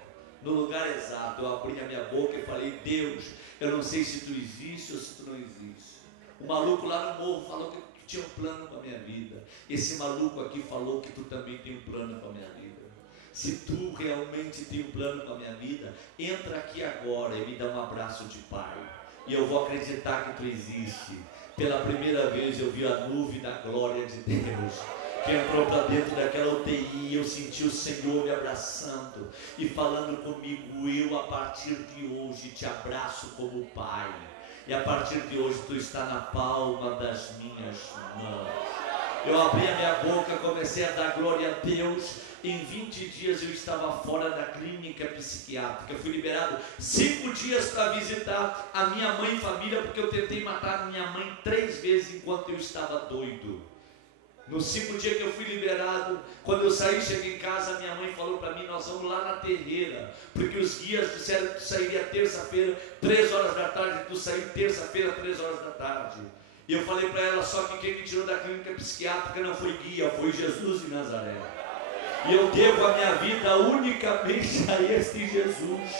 no lugar exato. Eu abri a minha boca e falei: Deus, eu não sei se tu existe ou se tu não existe. O maluco lá no morro falou que tinha um plano para a minha vida. Esse maluco aqui falou que tu também tem um plano para a minha vida. Se tu realmente tem um plano para a minha vida, entra aqui agora e me dá um abraço de pai, e eu vou acreditar que tu existe. Pela primeira vez eu vi a nuvem da glória de Deus que entrou para dentro daquela UTI, e eu senti o Senhor me abraçando e falando comigo: eu a partir de hoje te abraço como pai, e a partir de hoje tu está na palma das minhas mãos. Eu abri a minha boca, comecei a dar glória a Deus. Em 20 dias eu estava fora da clínica psiquiátrica. Eu fui liberado 5 dias para visitar a minha mãe e família, porque eu tentei matar minha mãe 3 vezes enquanto eu estava doido. Nos 5 dias que eu fui liberado, quando eu saí, cheguei em casa, minha mãe falou para mim: nós vamos lá na terreira, porque os guias disseram que tu sairia terça-feira, 3 horas da tarde, tu saiu terça-feira, 3 horas da tarde. E eu falei para ela: só que quem me tirou da clínica psiquiátrica não foi guia, foi Jesus de Nazaré. E eu devo a minha vida unicamente a este Jesus,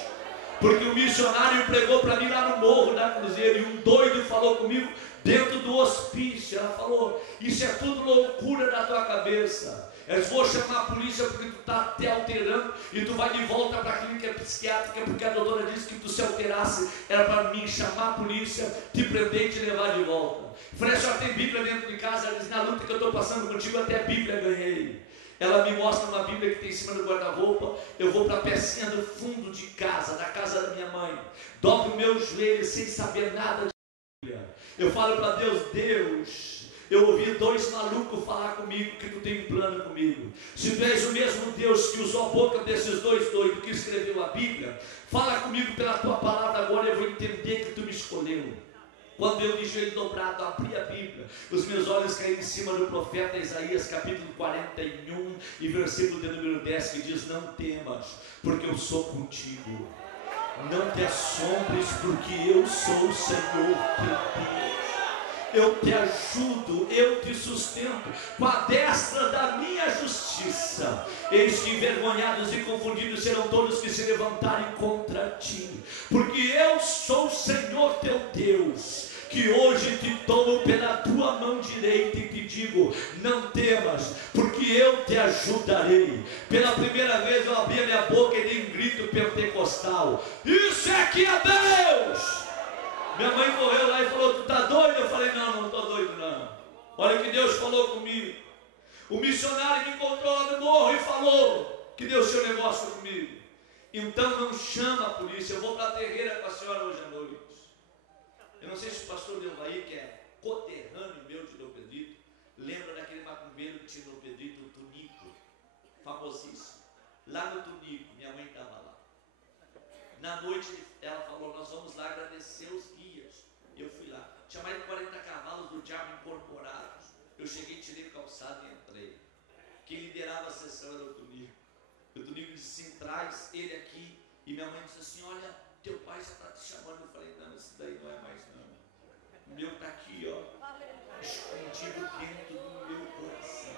porque o missionário pregou para mim lá no morro da Cruzeiro, e um doido falou comigo dentro do hospício. Ela falou: isso é tudo loucura da tua cabeça, eu vou chamar a polícia porque tu está te alterando e tu vai de volta para a clínica psiquiátrica, porque a doutora disse que tu se alterasse era para mim chamar a polícia, te prender e te levar de volta. Falei: a senhora tem Bíblia dentro de casa? Ela disse: na luta que eu estou passando contigo até a Bíblia ganhei. Ela me mostra uma Bíblia que tem em cima do guarda-roupa. Eu vou para a pecinha do fundo de casa, da casa da minha mãe, dobro o meu joelho sem saber nada de Bíblia. Eu falo para Deus: Deus, eu ouvi 2 malucos falar comigo que tu tem um plano comigo. Se tu és o mesmo Deus que usou a boca desses 2 doidos que escreveu a Bíblia, fala comigo pela tua palavra agora, eu vou entender que tu me escolheu. Quando eu de joelho dobrado abri a Bíblia, os meus olhos caíram em cima do profeta Isaías, capítulo 41 e versículo de número 10, que diz: não temas, porque eu sou contigo. Não te assombres, porque eu sou o Senhor teu Deus. Eu te ajudo, eu te sustento com a destra da minha justiça. Eis que envergonhados e confundidos serão todos que se levantarem contra ti, porque eu sou o Senhor teu Deus, que hoje te tomo pela tua mão direita e te digo: não temas, porque eu te ajudarei. Pela primeira vez eu abri a minha boca e dei um grito pentecostal: isso é que é Deus! Minha mãe correu lá e falou: tu está doido? Eu falei: não, não estou doido não. Olha o que Deus falou comigo. O missionário me encontrou lá no morro e falou que deu seu negócio comigo. Então não chama a polícia, eu vou para a terreira com a senhora hoje à noite. Eu não sei se o pastor Delvaí, que é coterrâneo meu de Dom Pedrito, lembra daquele macumbeiro que tinha no Pedrito, o Tunico, famosíssimo. Lá no Tunico, minha mãe estava lá. Na noite ela falou: nós vamos lá agradecer os guias. Eu fui lá, tinha mais de 40 cavalos do diabo incorporados. Eu cheguei, tirei o calçado e entrei. Quem liderava a sessão era o Tunico. O Tunico disse assim: traz ele aqui. E minha mãe disse assim: olha, teu pai já está te chamando. Eu falei: não, isso daí não é mais não. O meu está aqui, ó, escondido dentro do meu coração.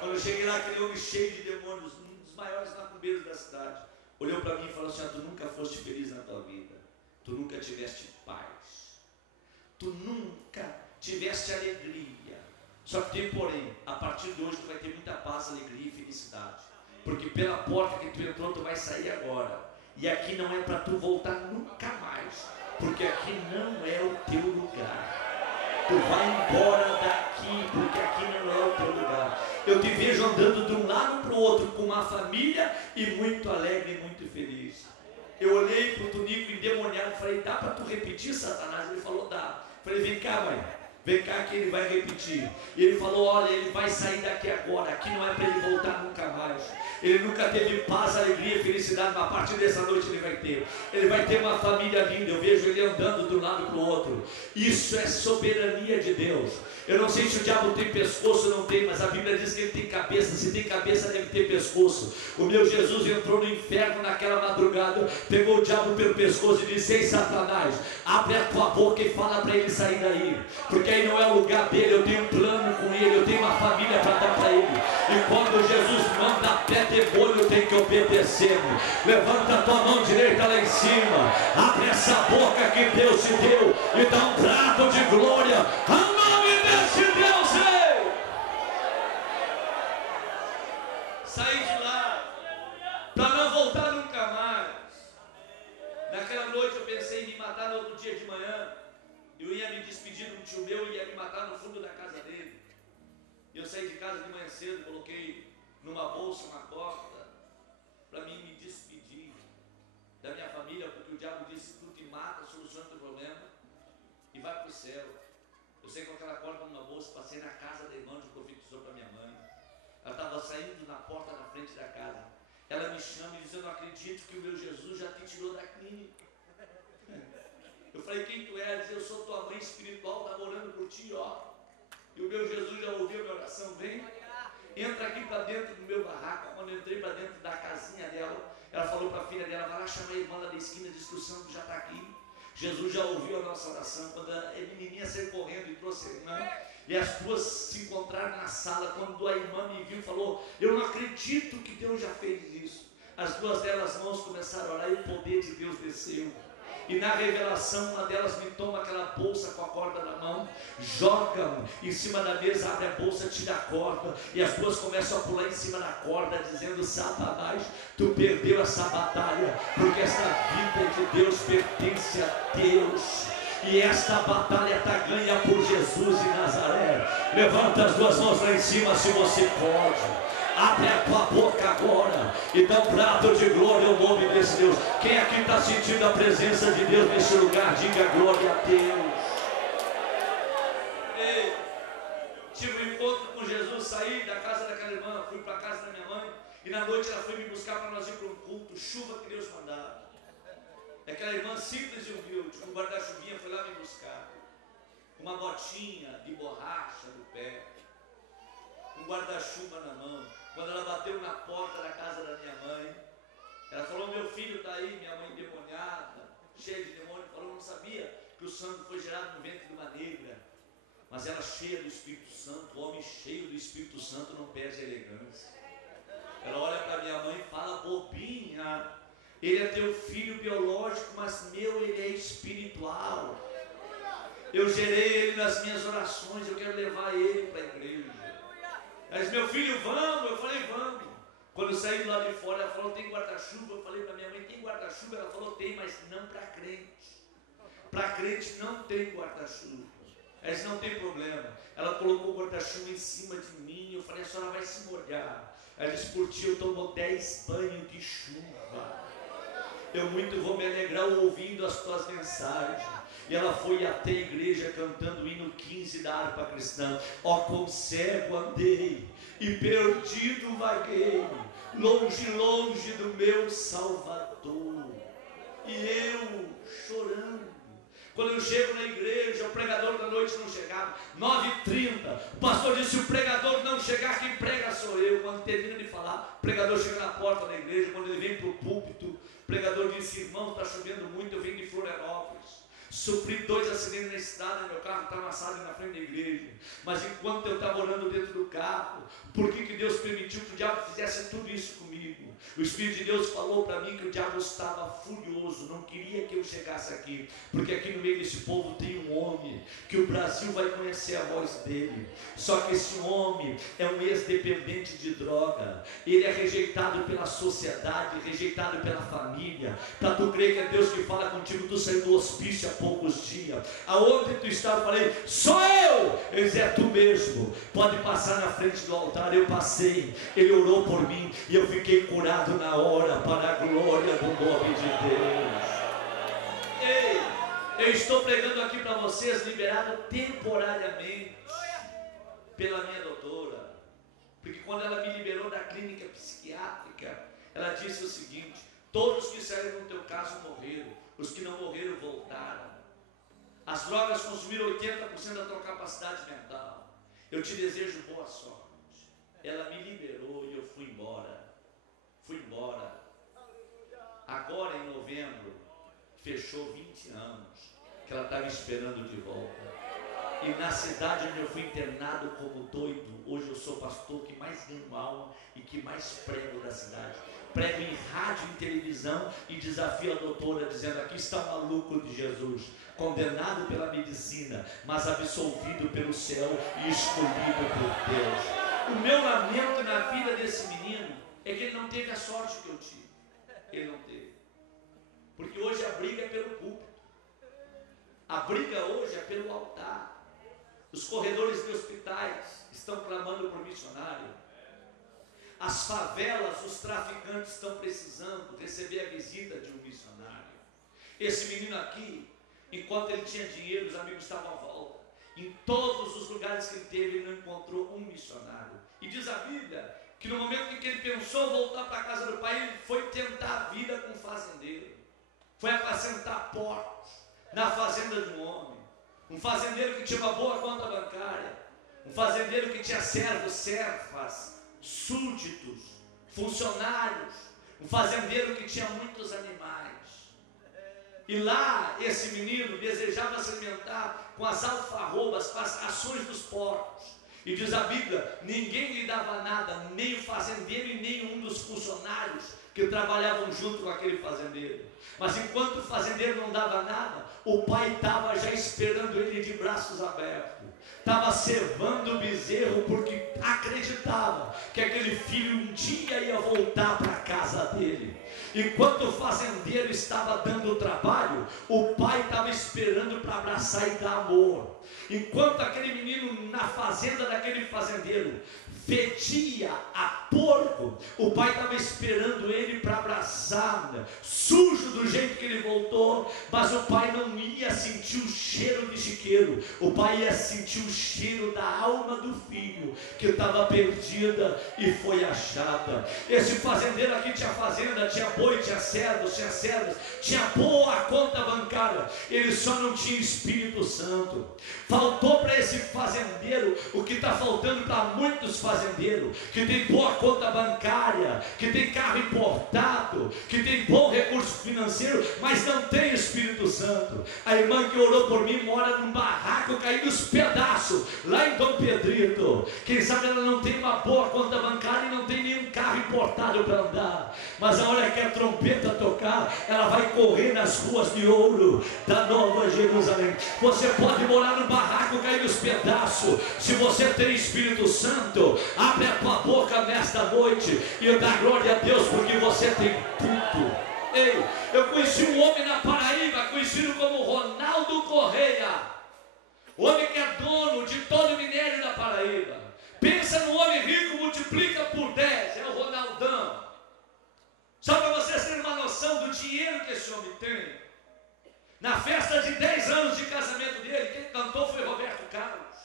Quando eu cheguei lá, aquele homem cheio de demônios, um dos maiores macumbeiros da cidade, olhou para mim e falou assim: tu nunca foste feliz na tua vida, tu nunca tiveste paz, tu nunca tiveste alegria. Só que tem porém, a partir de hoje tu vai ter muita paz, alegria e felicidade, porque pela porta que tu entrou tu vai sair agora, e aqui não é para tu voltar nunca mais, porque aqui não é o teu lugar. Tu vai embora daqui, porque aqui não é o teu lugar. Eu te vejo andando de um lado para o outro com uma família e muito alegre e muito feliz. Eu olhei para o Tunico endemoniado e falei: dá para tu repetir, Satanás? Ele falou: dá. Falei: vem cá, mãe, vem cá que ele vai repetir. E ele falou: olha, ele vai sair daqui agora, aqui não é para ele voltar nunca mais. ele nunca teve paz, alegria e felicidade, mas a partir dessa noite ele vai ter. Ele vai ter uma família linda. Eu vejo ele andando de um lado para o outro. Isso é soberania de Deus. Eu não sei se o diabo tem pescoço ou não tem, mas a Bíblia diz que ele tem cabeça. Se tem cabeça, deve ter pescoço. O meu Jesus entrou no inferno naquela madrugada, pegou o diabo pelo pescoço e disse: ei, Satanás, abre a tua boca e fala para ele sair daí, porque aí não é o lugar dele. Eu tenho um plano com ele, eu tenho uma família para dar para ele. E quando Jesus manda pé de bolho, tem que obedecer. Levanta a tua mão direita lá em cima, abre essa boca que Deus te deu e dá um prato de glória ao nome desse Deus. Saí de lá para não voltar nunca mais. Naquela noite eu pensei em me matar no outro dia de manhã. Eu ia me despedir de um tio meu e ia me matar no fundo da casa dele. Eu saí de casa de manhã cedo, coloquei numa bolsa uma corda para mim me despedir da minha família, porque o diabo disse: tu te mata, soluciona o teu problema e vai para o céu. Eu saí com aquela corda numa bolsa, passei na casa da irmã, onde profetizou para minha mãe. Ela estava saindo na porta da frente da casa. Ela me chama e diz: eu não acredito que o meu Jesus já te tirou da clínica. Eu falei: quem tu é? Ela diz: eu sou tua mãe espiritual, está orando por ti, ó. E o meu Jesus já ouviu a minha oração. Vem, entra aqui para dentro do meu barraco. Quando eu entrei para dentro da casinha dela, ela falou para a filha dela: vai lá chamar a irmã lá da esquina, diz que o santo já está aqui. Jesus já ouviu a nossa oração. Quando a menininha saiu correndo e trouxe a irmã, e as duas se encontraram na sala. Quando a irmã me viu, falou: eu não acredito que Deus já fez isso. As duas delas mãos começaram a orar e o poder de Deus desceu. E na revelação, uma delas me toma aquela bolsa com a corda na mão, joga em cima da mesa, abre a bolsa, tira a corda, e as duas começam a pular em cima da corda, dizendo: Satanás, tu perdeu essa batalha, porque esta vida de Deus pertence a Deus. E esta batalha está ganha por Jesus de Nazaré. Levanta as duas mãos lá em cima se você pode. Abre a tua boca agora e dá um prato de glória ao nome desse Deus. Quem aqui está sentindo a presença de Deus nesse lugar, diga glória a Deus. Ei, tive um encontro com Jesus, saí da casa daquela irmã, fui para a casa da minha mãe, e na noite ela foi me buscar para nós ir para um culto, chuva que Deus mandava. Aquela irmã simples e humilde, com um guarda-chuvinha, foi lá me buscar, uma botinha de borracha no pé, um guarda-chuva na mão. Quando ela bateu na porta da casa da minha mãe, ela falou: meu filho está aí. Minha mãe endemoniada, cheia de demônio, falou: não sabia que o santo foi gerado no ventre de uma negra. Mas ela cheia do Espírito Santo. O homem cheio do Espírito Santo não perde a elegância. Ela olha para minha mãe e fala: bobinha, ele é teu filho biológico, mas meu, ele é espiritual. Eu gerei ele nas minhas orações, eu quero levar ele para a igreja. Ela disse: meu filho, vamos. Eu falei: vamos. Quando eu saí lá de fora, ela falou: tem guarda-chuva? Eu falei para minha mãe: tem guarda-chuva? Ela falou: tem, mas não para crente. Para crente não tem guarda-chuva. Ela disse: não tem problema. Ela colocou o guarda-chuva em cima de mim. Eu falei: a senhora vai se molhar. Ela disse: por ti eu tomo 10 banhos de chuva. Eu muito vou me alegrar ouvindo as tuas mensagens. E ela foi até a igreja cantando o hino 15 da harpa cristã. Ó, quão cego andei e perdido vaguei, longe, longe do meu Salvador. E eu chorando. Quando eu chego na igreja, o pregador da noite não chegava. 9h30, o pastor disse: se o pregador não chegar, quem prega sou eu. Quando termina de falar, o pregador chega na porta da igreja. Quando ele vem para o púlpito, o pregador disse: irmão, está chovendo muito, eu venho de Florianópolis. Sofri 2 acidentes na estrada, meu carro está amassado na frente da igreja. Mas enquanto eu estava orando dentro do carro, por que Deus permitiu que o diabo fizesse tudo isso comigo? O Espírito de Deus falou para mim que o diabo estava furioso, não queria que eu chegasse aqui, porque aqui no meio desse povo tem um homem que o Brasil vai conhecer a voz dele. Só que esse homem é um ex-dependente de droga, ele é rejeitado pela sociedade, rejeitado pela família. Para tu crer que é Deus que fala contigo, tu saiu do hospício há poucos dias. Aonde tu estava? Eu falei: sou eu. Ele disse: é tu mesmo, pode passar na frente do altar. Eu passei, ele orou por mim e eu fiquei curado na hora, para a glória do nome de Deus. Ei, eu estou pregando aqui para vocês, liberado temporariamente pela minha doutora, porque quando ela me liberou da clínica psiquiátrica, ela disse o seguinte: todos que saíram no teu caso morreram, os que não morreram voltaram. As drogas consumiram 80% da tua capacidade mental. Eu te desejo boa sorte. Ela me liberou e eu fui embora. Fui embora. Agora em novembro, fechou 20 anos que ela estava esperando de volta. E na cidade onde eu fui internado como doido, hoje eu sou pastor que mais ganho alma e que mais prego da cidade. Prego em rádio e televisão e desafio a doutora dizendo: aqui está o maluco de Jesus, condenado pela medicina, mas absolvido pelo céu e escolhido por Deus. O meu lamento na vida desse menino é que ele não teve a sorte que eu tive. Ele não teve. Porque hoje a briga é pelo púlpito. A briga hoje é pelo altar. Os corredores de hospitais estão clamando por missionário. As favelas, os traficantes estão precisando receber a visita de um missionário. Esse menino aqui, enquanto ele tinha dinheiro, os amigos estavam à volta. Em todos os lugares que ele teve, ele não encontrou um missionário. E diz a Bíblia que no momento em que ele pensou voltar para a casa do pai, ele foi tentar a vida com um fazendeiro. Foi apacentar porcos na fazenda de um homem. Um fazendeiro que tinha uma boa conta bancária. Um fazendeiro que tinha servos, servas, súditos, funcionários. Um fazendeiro que tinha muitos animais. E lá esse menino desejava se alimentar com as alfarrobas, com as rações dos porcos. E diz a Bíblia, ninguém lhe dava nada, nem o fazendeiro e nenhum dos funcionários que trabalhavam junto com aquele fazendeiro. Mas enquanto o fazendeiro não dava nada, o pai estava já esperando ele de braços abertos. Estava cevando o bezerro porque acreditava que aquele filho um dia ia voltar para a casa dele. Enquanto o fazendeiro estava dando o trabalho, o pai estava esperando para abraçar e dar amor. Enquanto aquele menino na fazenda daquele fazendeiro fedia a porco, o pai estava esperando ele para abraçar, sujo do jeito que ele voltou, mas o pai não ia sentir o cheiro de chiqueiro, o pai ia sentir o cheiro da alma do filho que estava perdida e foi achada. Esse fazendeiro aqui tinha fazenda, tinha boi, tinha servos, tinha boa conta bancária, ele só não tinha Espírito Santo. Faltou para esse fazendeiro o que está faltando para muitos fazendeiros, que tem boa conta bancária, que tem carro importado, que tem bom recurso financeiro, mas não tem Espírito Santo. A irmã que orou por mim mora num barraco caído nos pedaços, lá em Dom Pedrito. Quem sabe ela não tem uma boa conta bancária e não tem nenhum carro importado para andar, mas a hora que a trompeta tocar, ela vai correr nas ruas de ouro da Nova Jerusalém. Você pode morar num barraco cair nos pedaços. Se você tem Espírito Santo, abre a tua boca nesta noite e dá glória a Deus, porque você tem tudo. Ei, eu conheci um homem na Paraíba, conhecido como Ronaldo Correia, homem que é dono de todo o minério da Paraíba. Pensa no homem rico, multiplica por 10, é o Ronaldão. Só para vocês terem uma noção do dinheiro que esse homem tem. Na festa de 10 anos de casamento dele, quem cantou foi Roberto Carlos.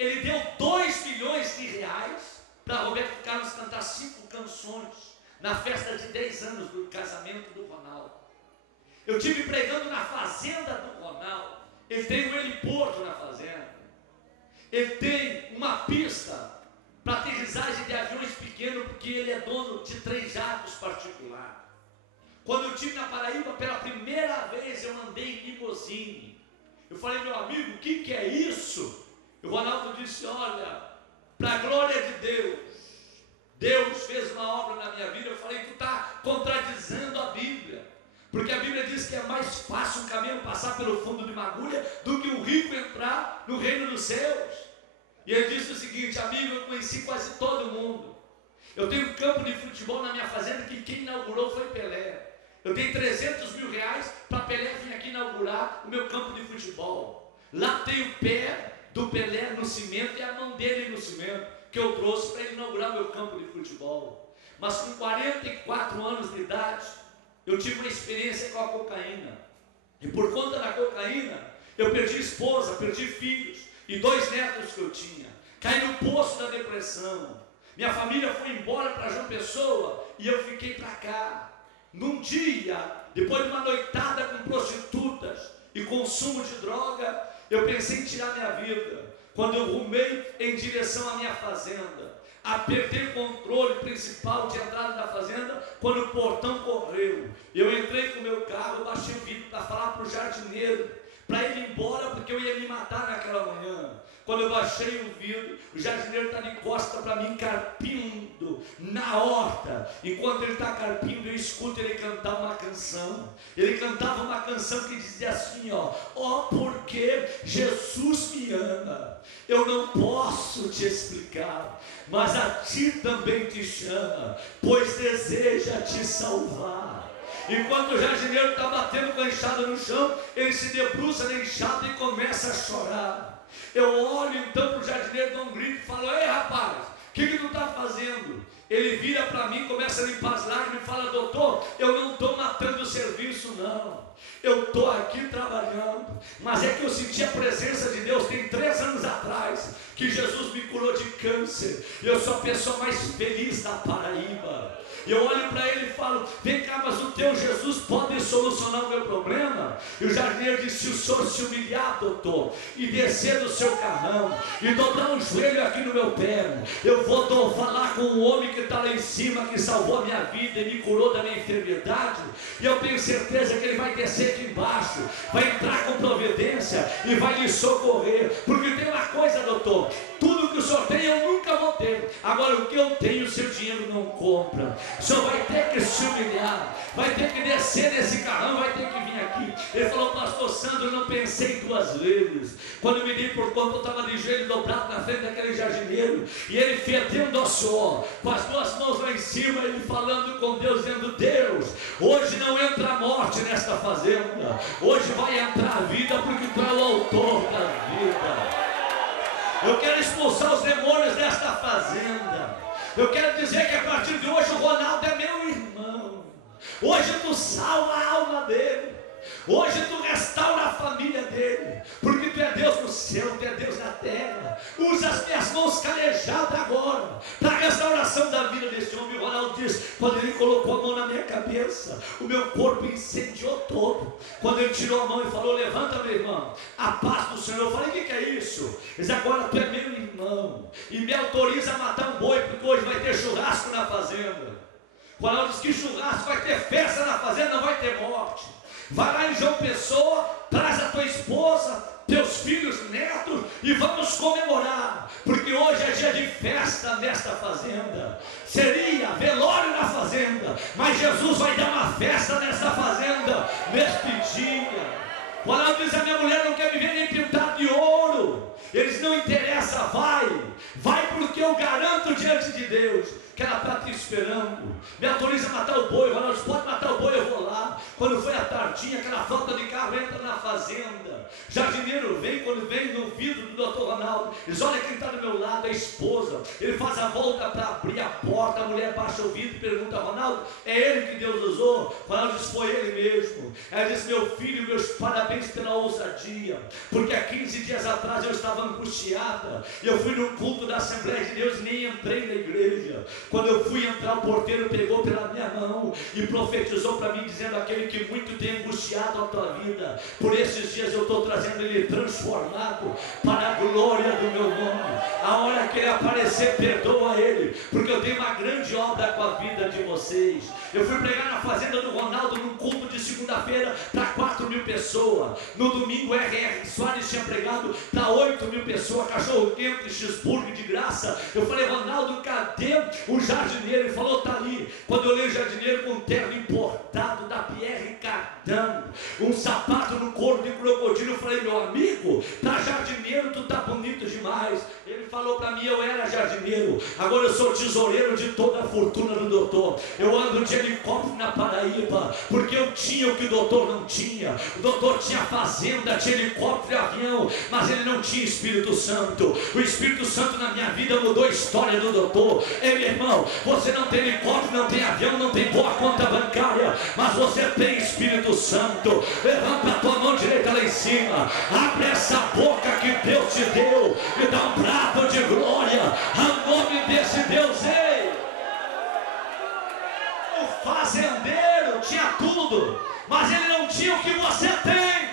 Ele deu 2 milhões de reais para Roberto Carlos cantar 5 canções na festa de 10 anos do casamento do Ronaldo. Eu tive pregando na fazenda do Ronaldo. Ele tem um heliporto na fazenda. Ele tem uma pista para aterrissagem de aviões pequenos, porque ele é dono de 3 jatos particulares. Quando eu estive na Paraíba, pela primeira vez eu andei em limousine. Eu falei, meu amigo, o que é isso? E o Ronaldo disse, olha, para a glória de Deus, Deus fez uma obra na minha vida. Eu falei, tu está contradizendo a Bíblia, porque a Bíblia diz que é mais fácil um camelo passar pelo fundo de uma agulha do que um rico entrar no reino dos céus. E ele disse o seguinte, amigo, eu conheci quase todo mundo. Eu tenho um campo de futebol na minha fazenda que quem inaugurou foi Pelé. Eu dei 300 mil reais para Pelé vir aqui inaugurar o meu campo de futebol. Lá tem o pé do Pelé no cimento e a mão dele no cimento, que eu trouxe para ele inaugurar o meu campo de futebol. Mas com 44 anos de idade, eu tive uma experiência com a cocaína. E por conta da cocaína, eu perdi esposa, perdi filhos e 2 netos que eu tinha. Caí no poço da depressão. Minha família foi embora para João Pessoa e eu fiquei para cá. Num dia, depois de uma noitada com prostitutas e consumo de droga, eu pensei em tirar minha vida. Quando eu rumei em direção à minha fazenda, apertei o controle principal de entrada da fazenda, quando o portão correu. Eu entrei com o meu carro, baixei o vidro para falar para o jardineiro, para ele ir embora, porque eu ia me matar naquela manhã. Quando eu baixei o vidro, o jardineiro está de costa para mim, carpindo na horta. Enquanto ele está carpindo, eu escuto ele cantar uma canção. Ele cantava uma canção que dizia assim, ó, porque Jesus me ama. Eu não posso te explicar, mas a ti também te chama, pois deseja te salvar. Enquanto o jardineiro está batendo com a enxada no chão, ele se debruça na enxada e começa a chorar. Eu olho então para o jardineiro, dou um grito e falo, ei rapaz, o que tu está fazendo? Ele vira para mim, começa a limpar as lágrimas e fala, doutor, eu não estou matando o serviço não, eu estou aqui trabalhando, mas é que eu senti a presença de Deus, tem 3 anos atrás, que Jesus me curou de câncer, eu sou a pessoa mais feliz da Paraíba. E eu olho para ele e falo, vem cá, mas o teu Jesus pode solucionar o meu problema? E o jardineiro disse, se o senhor se humilhar, doutor, e descer do seu carrão, e dobrar um joelho aqui no meu pé, eu vou falar com o homem que está lá em cima, que salvou a minha vida e me curou da minha enfermidade, e eu tenho certeza que ele vai descer aqui embaixo, vai entrar com providência e vai lhe socorrer, porque tem uma coisa, doutor, tudo que o senhor tem eu nunca vou ter, agora o que eu tenho o seu dinheiro não compra. O senhor vai ter que se humilhar, vai ter que descer nesse carrão, vai ter que vir aqui. Ele falou, pastor Sandro, eu não pensei 2 vezes. Quando eu me dei por conta, eu estava de joelho dobrado na frente daquele jardineiro, e ele fedendo ao suor, com as 2 mãos lá em cima, ele falando com Deus, dizendo, Deus, hoje não entra a morte nesta fazenda, hoje vai entrar a vida, porque tu é o autor da vida. Eu quero expulsar os demônios desta fazenda. Eu quero dizer que a partir de hoje o Ronaldo é meu irmão. Hoje tu salva a alma dele. Hoje tu restaura a família dele. Porque tu é Deus no céu, tu é Deus na terra. Usa as minhas mãos calejadas agora para a restauração da vida desse homem. O Ronaldo diz, quando ele colocou a mão na minha cabeça, o meu corpo incendiou todo. Quando ele tirou a mão e falou, levanta meu irmão, a paz do Senhor. Eu falei, o que é isso? Ele disse, agora tu é meu irmão e me autoriza a matar um boi, porque hoje vai ter churrasco na fazenda. O Ronaldo disse que churrasco, vai ter festa na fazenda, não vai ter morte. Vai lá em João Pessoa, traz a tua esposa, teus filhos, netos, e vamos comemorar, porque hoje é dia de festa nesta fazenda. Seria velório na fazenda, mas Jesus vai dar uma festa nesta fazenda, neste dia. Quando diz, a minha mulher não quer me ver nem pintado de ouro, eles não interessa, vai porque eu garanto diante de Deus que ela está te esperando. Me autoriza a matar o boi. Ronaldo, pode matar o boi, eu vou lá. Quando foi a tardinha, aquela falta de carro entra na fazenda. Jardineiro vem, quando vem no vidro do doutor Ronaldo, diz, olha quem está do meu lado, a esposa. Ele faz a volta para abrir a porta, a mulher baixa o vidro e pergunta, Ronaldo, é ele que Deus usou? Ronaldo diz, foi ele mesmo. Ela diz, meu filho, meus parabéns pela ousadia, porque há 15 dias atrás eu estava angustiada, e eu fui no culto da Assembleia de Deus e nem entrei na igreja. Quando eu fui entrar, o porteiro pegou pela minha mão e profetizou para mim, dizendo, aquele que muito tem angustiado a tua vida, por esses dias eu estou trazendo ele transformado para a glória do meu nome. A hora que ele aparecer, perdoa ele, porque eu tenho uma grande obra com a vida de vocês. Eu fui pregar na fazenda do Ronaldo num culto de segunda-feira para 4.000 pessoas. No domingo, R.R. Soares tinha pregado para 8.000 pessoas, cachorro quente, cheeseburger de graça. Eu falei, Ronaldo, cadê o jardineiro? Ele falou, tá ali. Quando eu olhei o jardineiro com um terno importado da Pierre Cardin, um sapato no couro de crocodilo, eu falei, meu amigo, tá jardineiro, tu tá bonito demais. Ele falou para mim, eu era jardineiro, agora eu sou tesoureiro de toda a fortuna do doutor. Eu ando de helicóptero na Paraíba, porque eu tinha o que o doutor não tinha. O doutor tinha fazenda, tinha helicóptero e avião, mas ele não tinha Espírito Santo. O Espírito Santo na minha vida mudou a história do doutor. Ei, meu irmão, você não tem helicóptero, não tem avião, não tem boa conta bancária, mas você tem Espírito Santo. Levanta a tua mão direita lá em cima, abre essa boca que Deus te deu e dá um prato de glória ao nome desse Deus. tudo, mas ele não tinha o que você tem.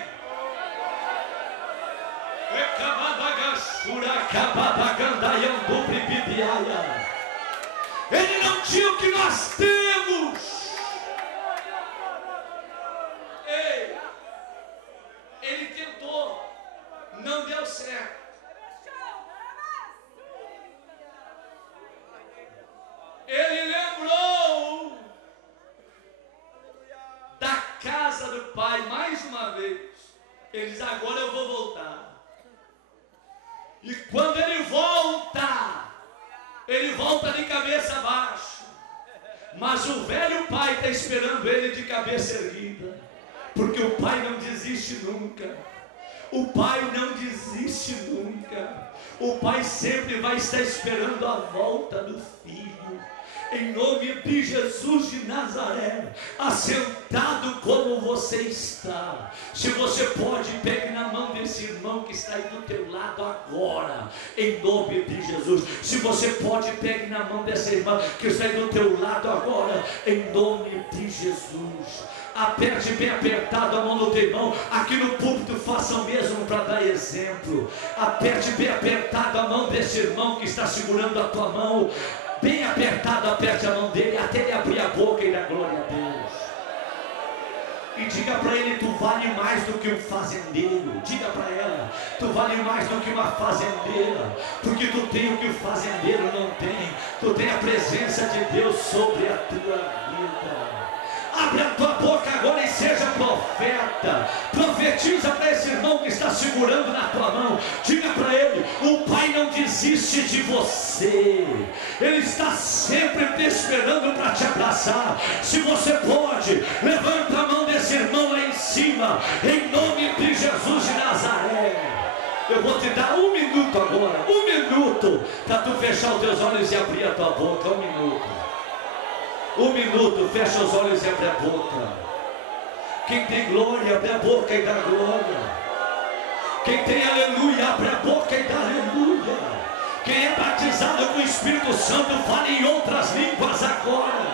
Ele não tinha o que nós temos. Ei, ele tentou, não deu certo. Ele lembrou da casa do pai mais uma vez. Ele diz: agora eu vou voltar. E quando ele volta de cabeça baixa. Mas o velho pai está esperando ele de cabeça erguida. Porque o pai não desiste nunca. O pai não desiste nunca. O pai sempre vai estar esperando a volta do filho. Em nome de Jesus de Nazaré, assentado como você está, se você pode, pegue na mão desse irmão que está aí do teu lado agora, em nome de Jesus. Se você pode, pegue na mão dessa irmã que está aí do teu lado agora, em nome de Jesus. Aperte bem apertado a mão do teu irmão. Aqui no púlpito faça o mesmo para dar exemplo. Aperte bem apertado a mão desse irmão que está segurando a tua mão. Bem apertado, aperte a mão dele até ele abrir a boca e dar glória a Deus. E diga para ele: tu vale mais do que um fazendeiro. Diga para ela: tu vale mais do que uma fazendeira. Porque tu tem o que o fazendeiro não tem. Tu tem a presença de Deus sobre a tua vida. Abre a tua boca agora e seja profeta. Profetiza para esse irmão que está segurando na tua mão. Diga para ele: o pai não desiste de você. Ele está sempre te esperando para te abraçar. Se você pode, levanta a mão desse irmão lá em cima, em nome de Jesus de Nazaré. Eu vou te dar 1 minuto agora, 1 minuto, para tu fechar os teus olhos e abrir a tua boca. 1 minuto. 1 minuto, fecha os olhos e abre a boca. Quem tem glória, abre a boca e dá glória. Quem tem aleluia, abre a boca e dá aleluia. Quem é batizado com o Espírito Santo, fala em outras línguas agora.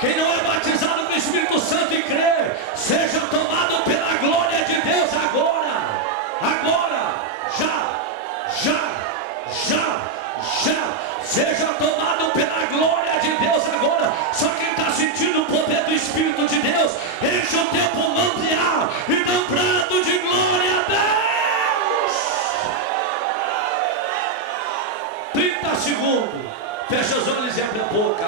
Quem não é batizado com o Espírito Santo e crê, seja tomado pela glória de Deus agora. Agora, já. Seja tomado pela glória de Deus agora. Só quem está sentindo o poder do Espírito de Deus, enche o teu pulmão de ar e dá um brado de glória a Deus. 30 segundos. Fecha os olhos e abre a boca.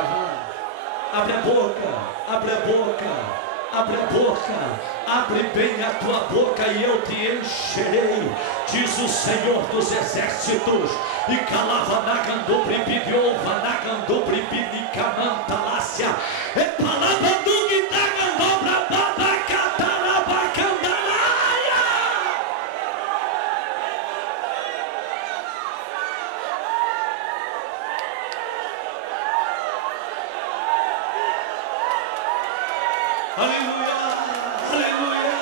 Abre a boca, abre a boca. Abre a boca, abre bem a tua boca e eu te encherei, diz o Senhor dos Exércitos. E calavanagandu bribidio, vanagandu bribidi camantalácia, e palabandu guitagandô brabada catarabacandalaia. Aleluia, aleluia.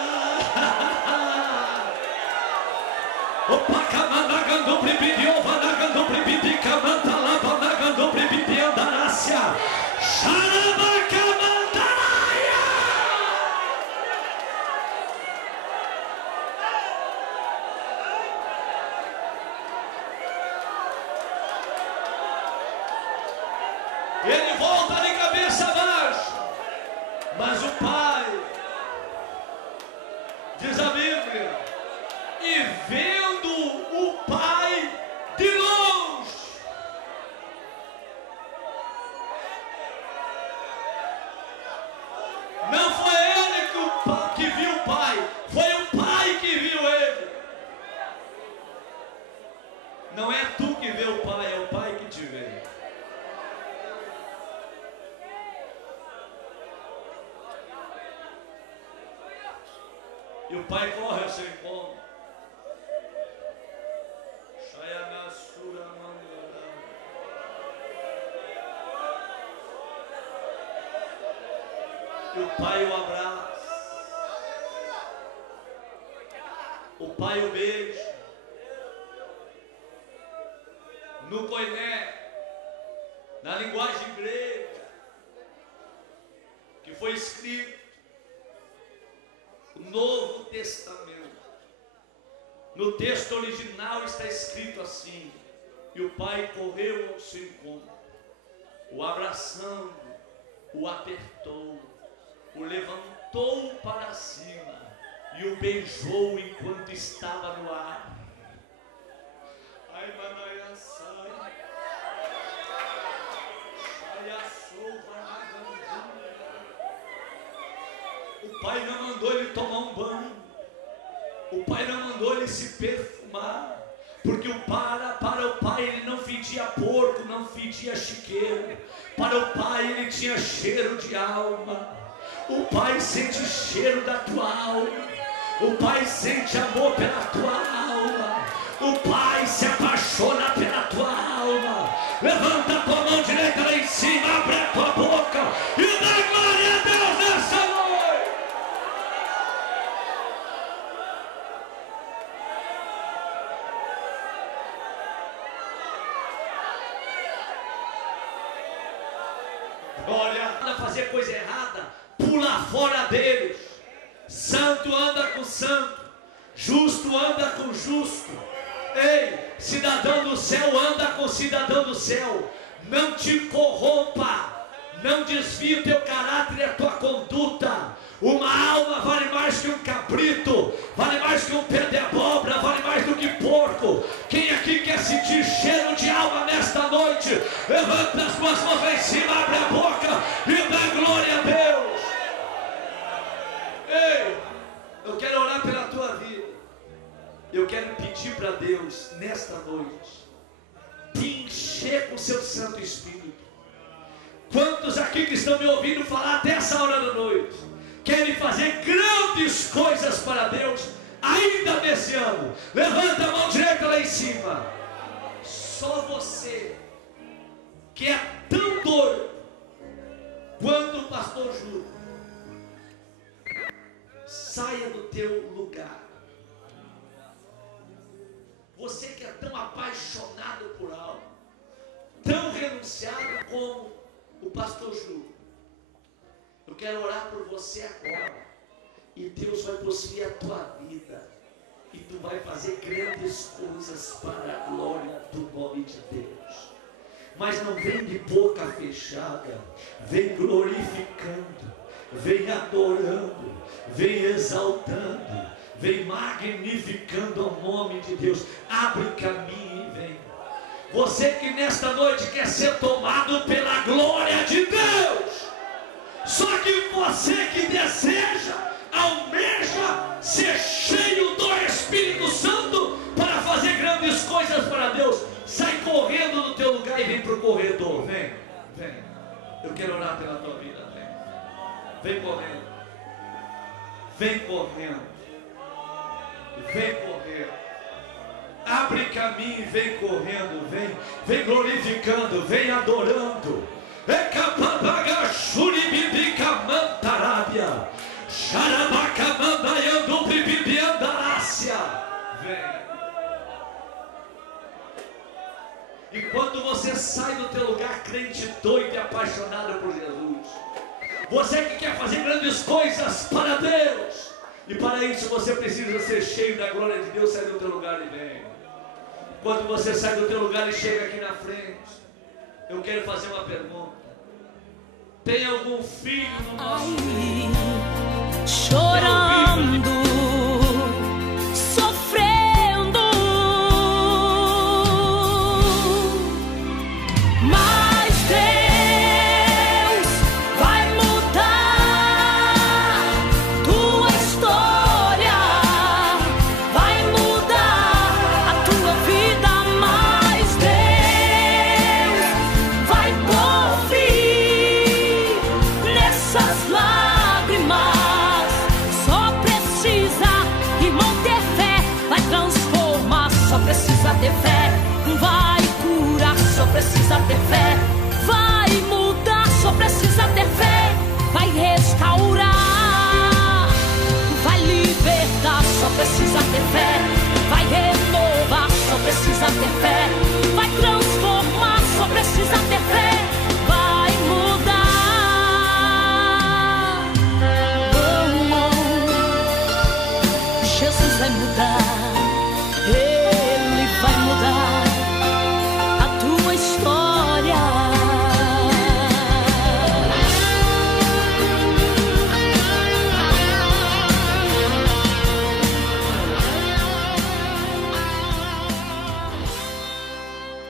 Opa, camanagando bribidio, vanagando bribidi camantalaba, vanagando bribidi andarácia. Xarabacamandaraia. Ele volta de cabeça baixa. Mas o pai, diz a Bíblia, e vendo o pai de longe, não foi ele que viu o pai, foi o pai que viu ele. Não é tu que vê o pai, é o pai que te vê. E o pai corre ao seu encontro. E o pai o abraça. O pai o beija. No koiné, na linguagem grega, que foi escrito Novo Testamento. No texto original está escrito assim: e o pai correu ao seu encontro, o abraçando, o apertou, o levantou para cima e o beijou enquanto estava no ar. Ai, manaia, sai. O pai não mandou ele tomar um banho, o pai não mandou ele se perfumar, porque para o pai ele não fedia porco, não fedia chiqueiro. Para o pai ele tinha cheiro de alma. O pai sente cheiro da tua alma, o pai sente amor pela tua alma, o pai se apaixona pela tua alma. Levanta a tua mão direita lá em cima, abre a tua boca e dá glória a Deus nessa noite. Glória a fazer coisa errada, pula fora deles. Santo anda com santo, justo anda com justo. Ei, cidadão do céu anda com cidadão do céu. Não te corrompa, não desvie o teu caráter e a tua conduta. Uma alma vale mais que um cabrito, vale mais que um pé de abóbora, vale mais do que porco. Quem aqui quer sentir cheiro de alma nesta noite? Levanta as suas mãos lá em cima, abre a boca e dá glória a Deus. Ei, eu quero orar pela tua vida. Eu quero pedir para Deus nesta noite te encher com o seu Santo Espírito. Quantos aqui que estão me ouvindo falar até essa hora da noite querem fazer grandes coisas para Deus ainda nesse ano? Levanta a mão direita lá em cima. Só você que é tão doido quanto o pastor Júlio, saia do teu lugar. Você que é tão apaixonado por algo, tão renunciado como o pastor Júlio, eu quero orar por você agora, e Deus vai possuir a tua vida, e tu vai fazer grandes coisas para a glória do nome de Deus. Mas não vem de boca fechada, vem glorificando, vem adorando, vem exaltando, vem magnificando o nome de Deus. Abre caminho e vem. Você que nesta noite quer ser tomado pela glória de Deus, só que você que deseja, almeja ser cheio do Espírito Santo para fazer grandes coisas para Deus, sai correndo do teu lugar e vem para o corredor. Vem, vem. Eu quero orar pela tua vida. Vem, vem correndo. Vem correndo. Vem correndo, abre caminho e vem correndo, vem glorificando, vem adorando. E quando você sai do teu lugar crente, doido e apaixonado por Jesus, você que quer fazer grandes coisas para Deus, e para isso você precisa ser cheio da glória de Deus, sai do teu lugar e vem. Quando você sai do teu lugar e chega aqui na frente, eu quero fazer uma pergunta. Tem algum filho no nosso meio? Chorando, sofrendo, mas Deus vai mudar tua história, vai mudar a tua vida, mas Deus vai pôr fim nessas lágrimas. Só precisa ter fé, vai curar, só precisa ter fé, vai mudar, só precisa ter fé, vai restaurar, vai libertar, só precisa ter fé, vai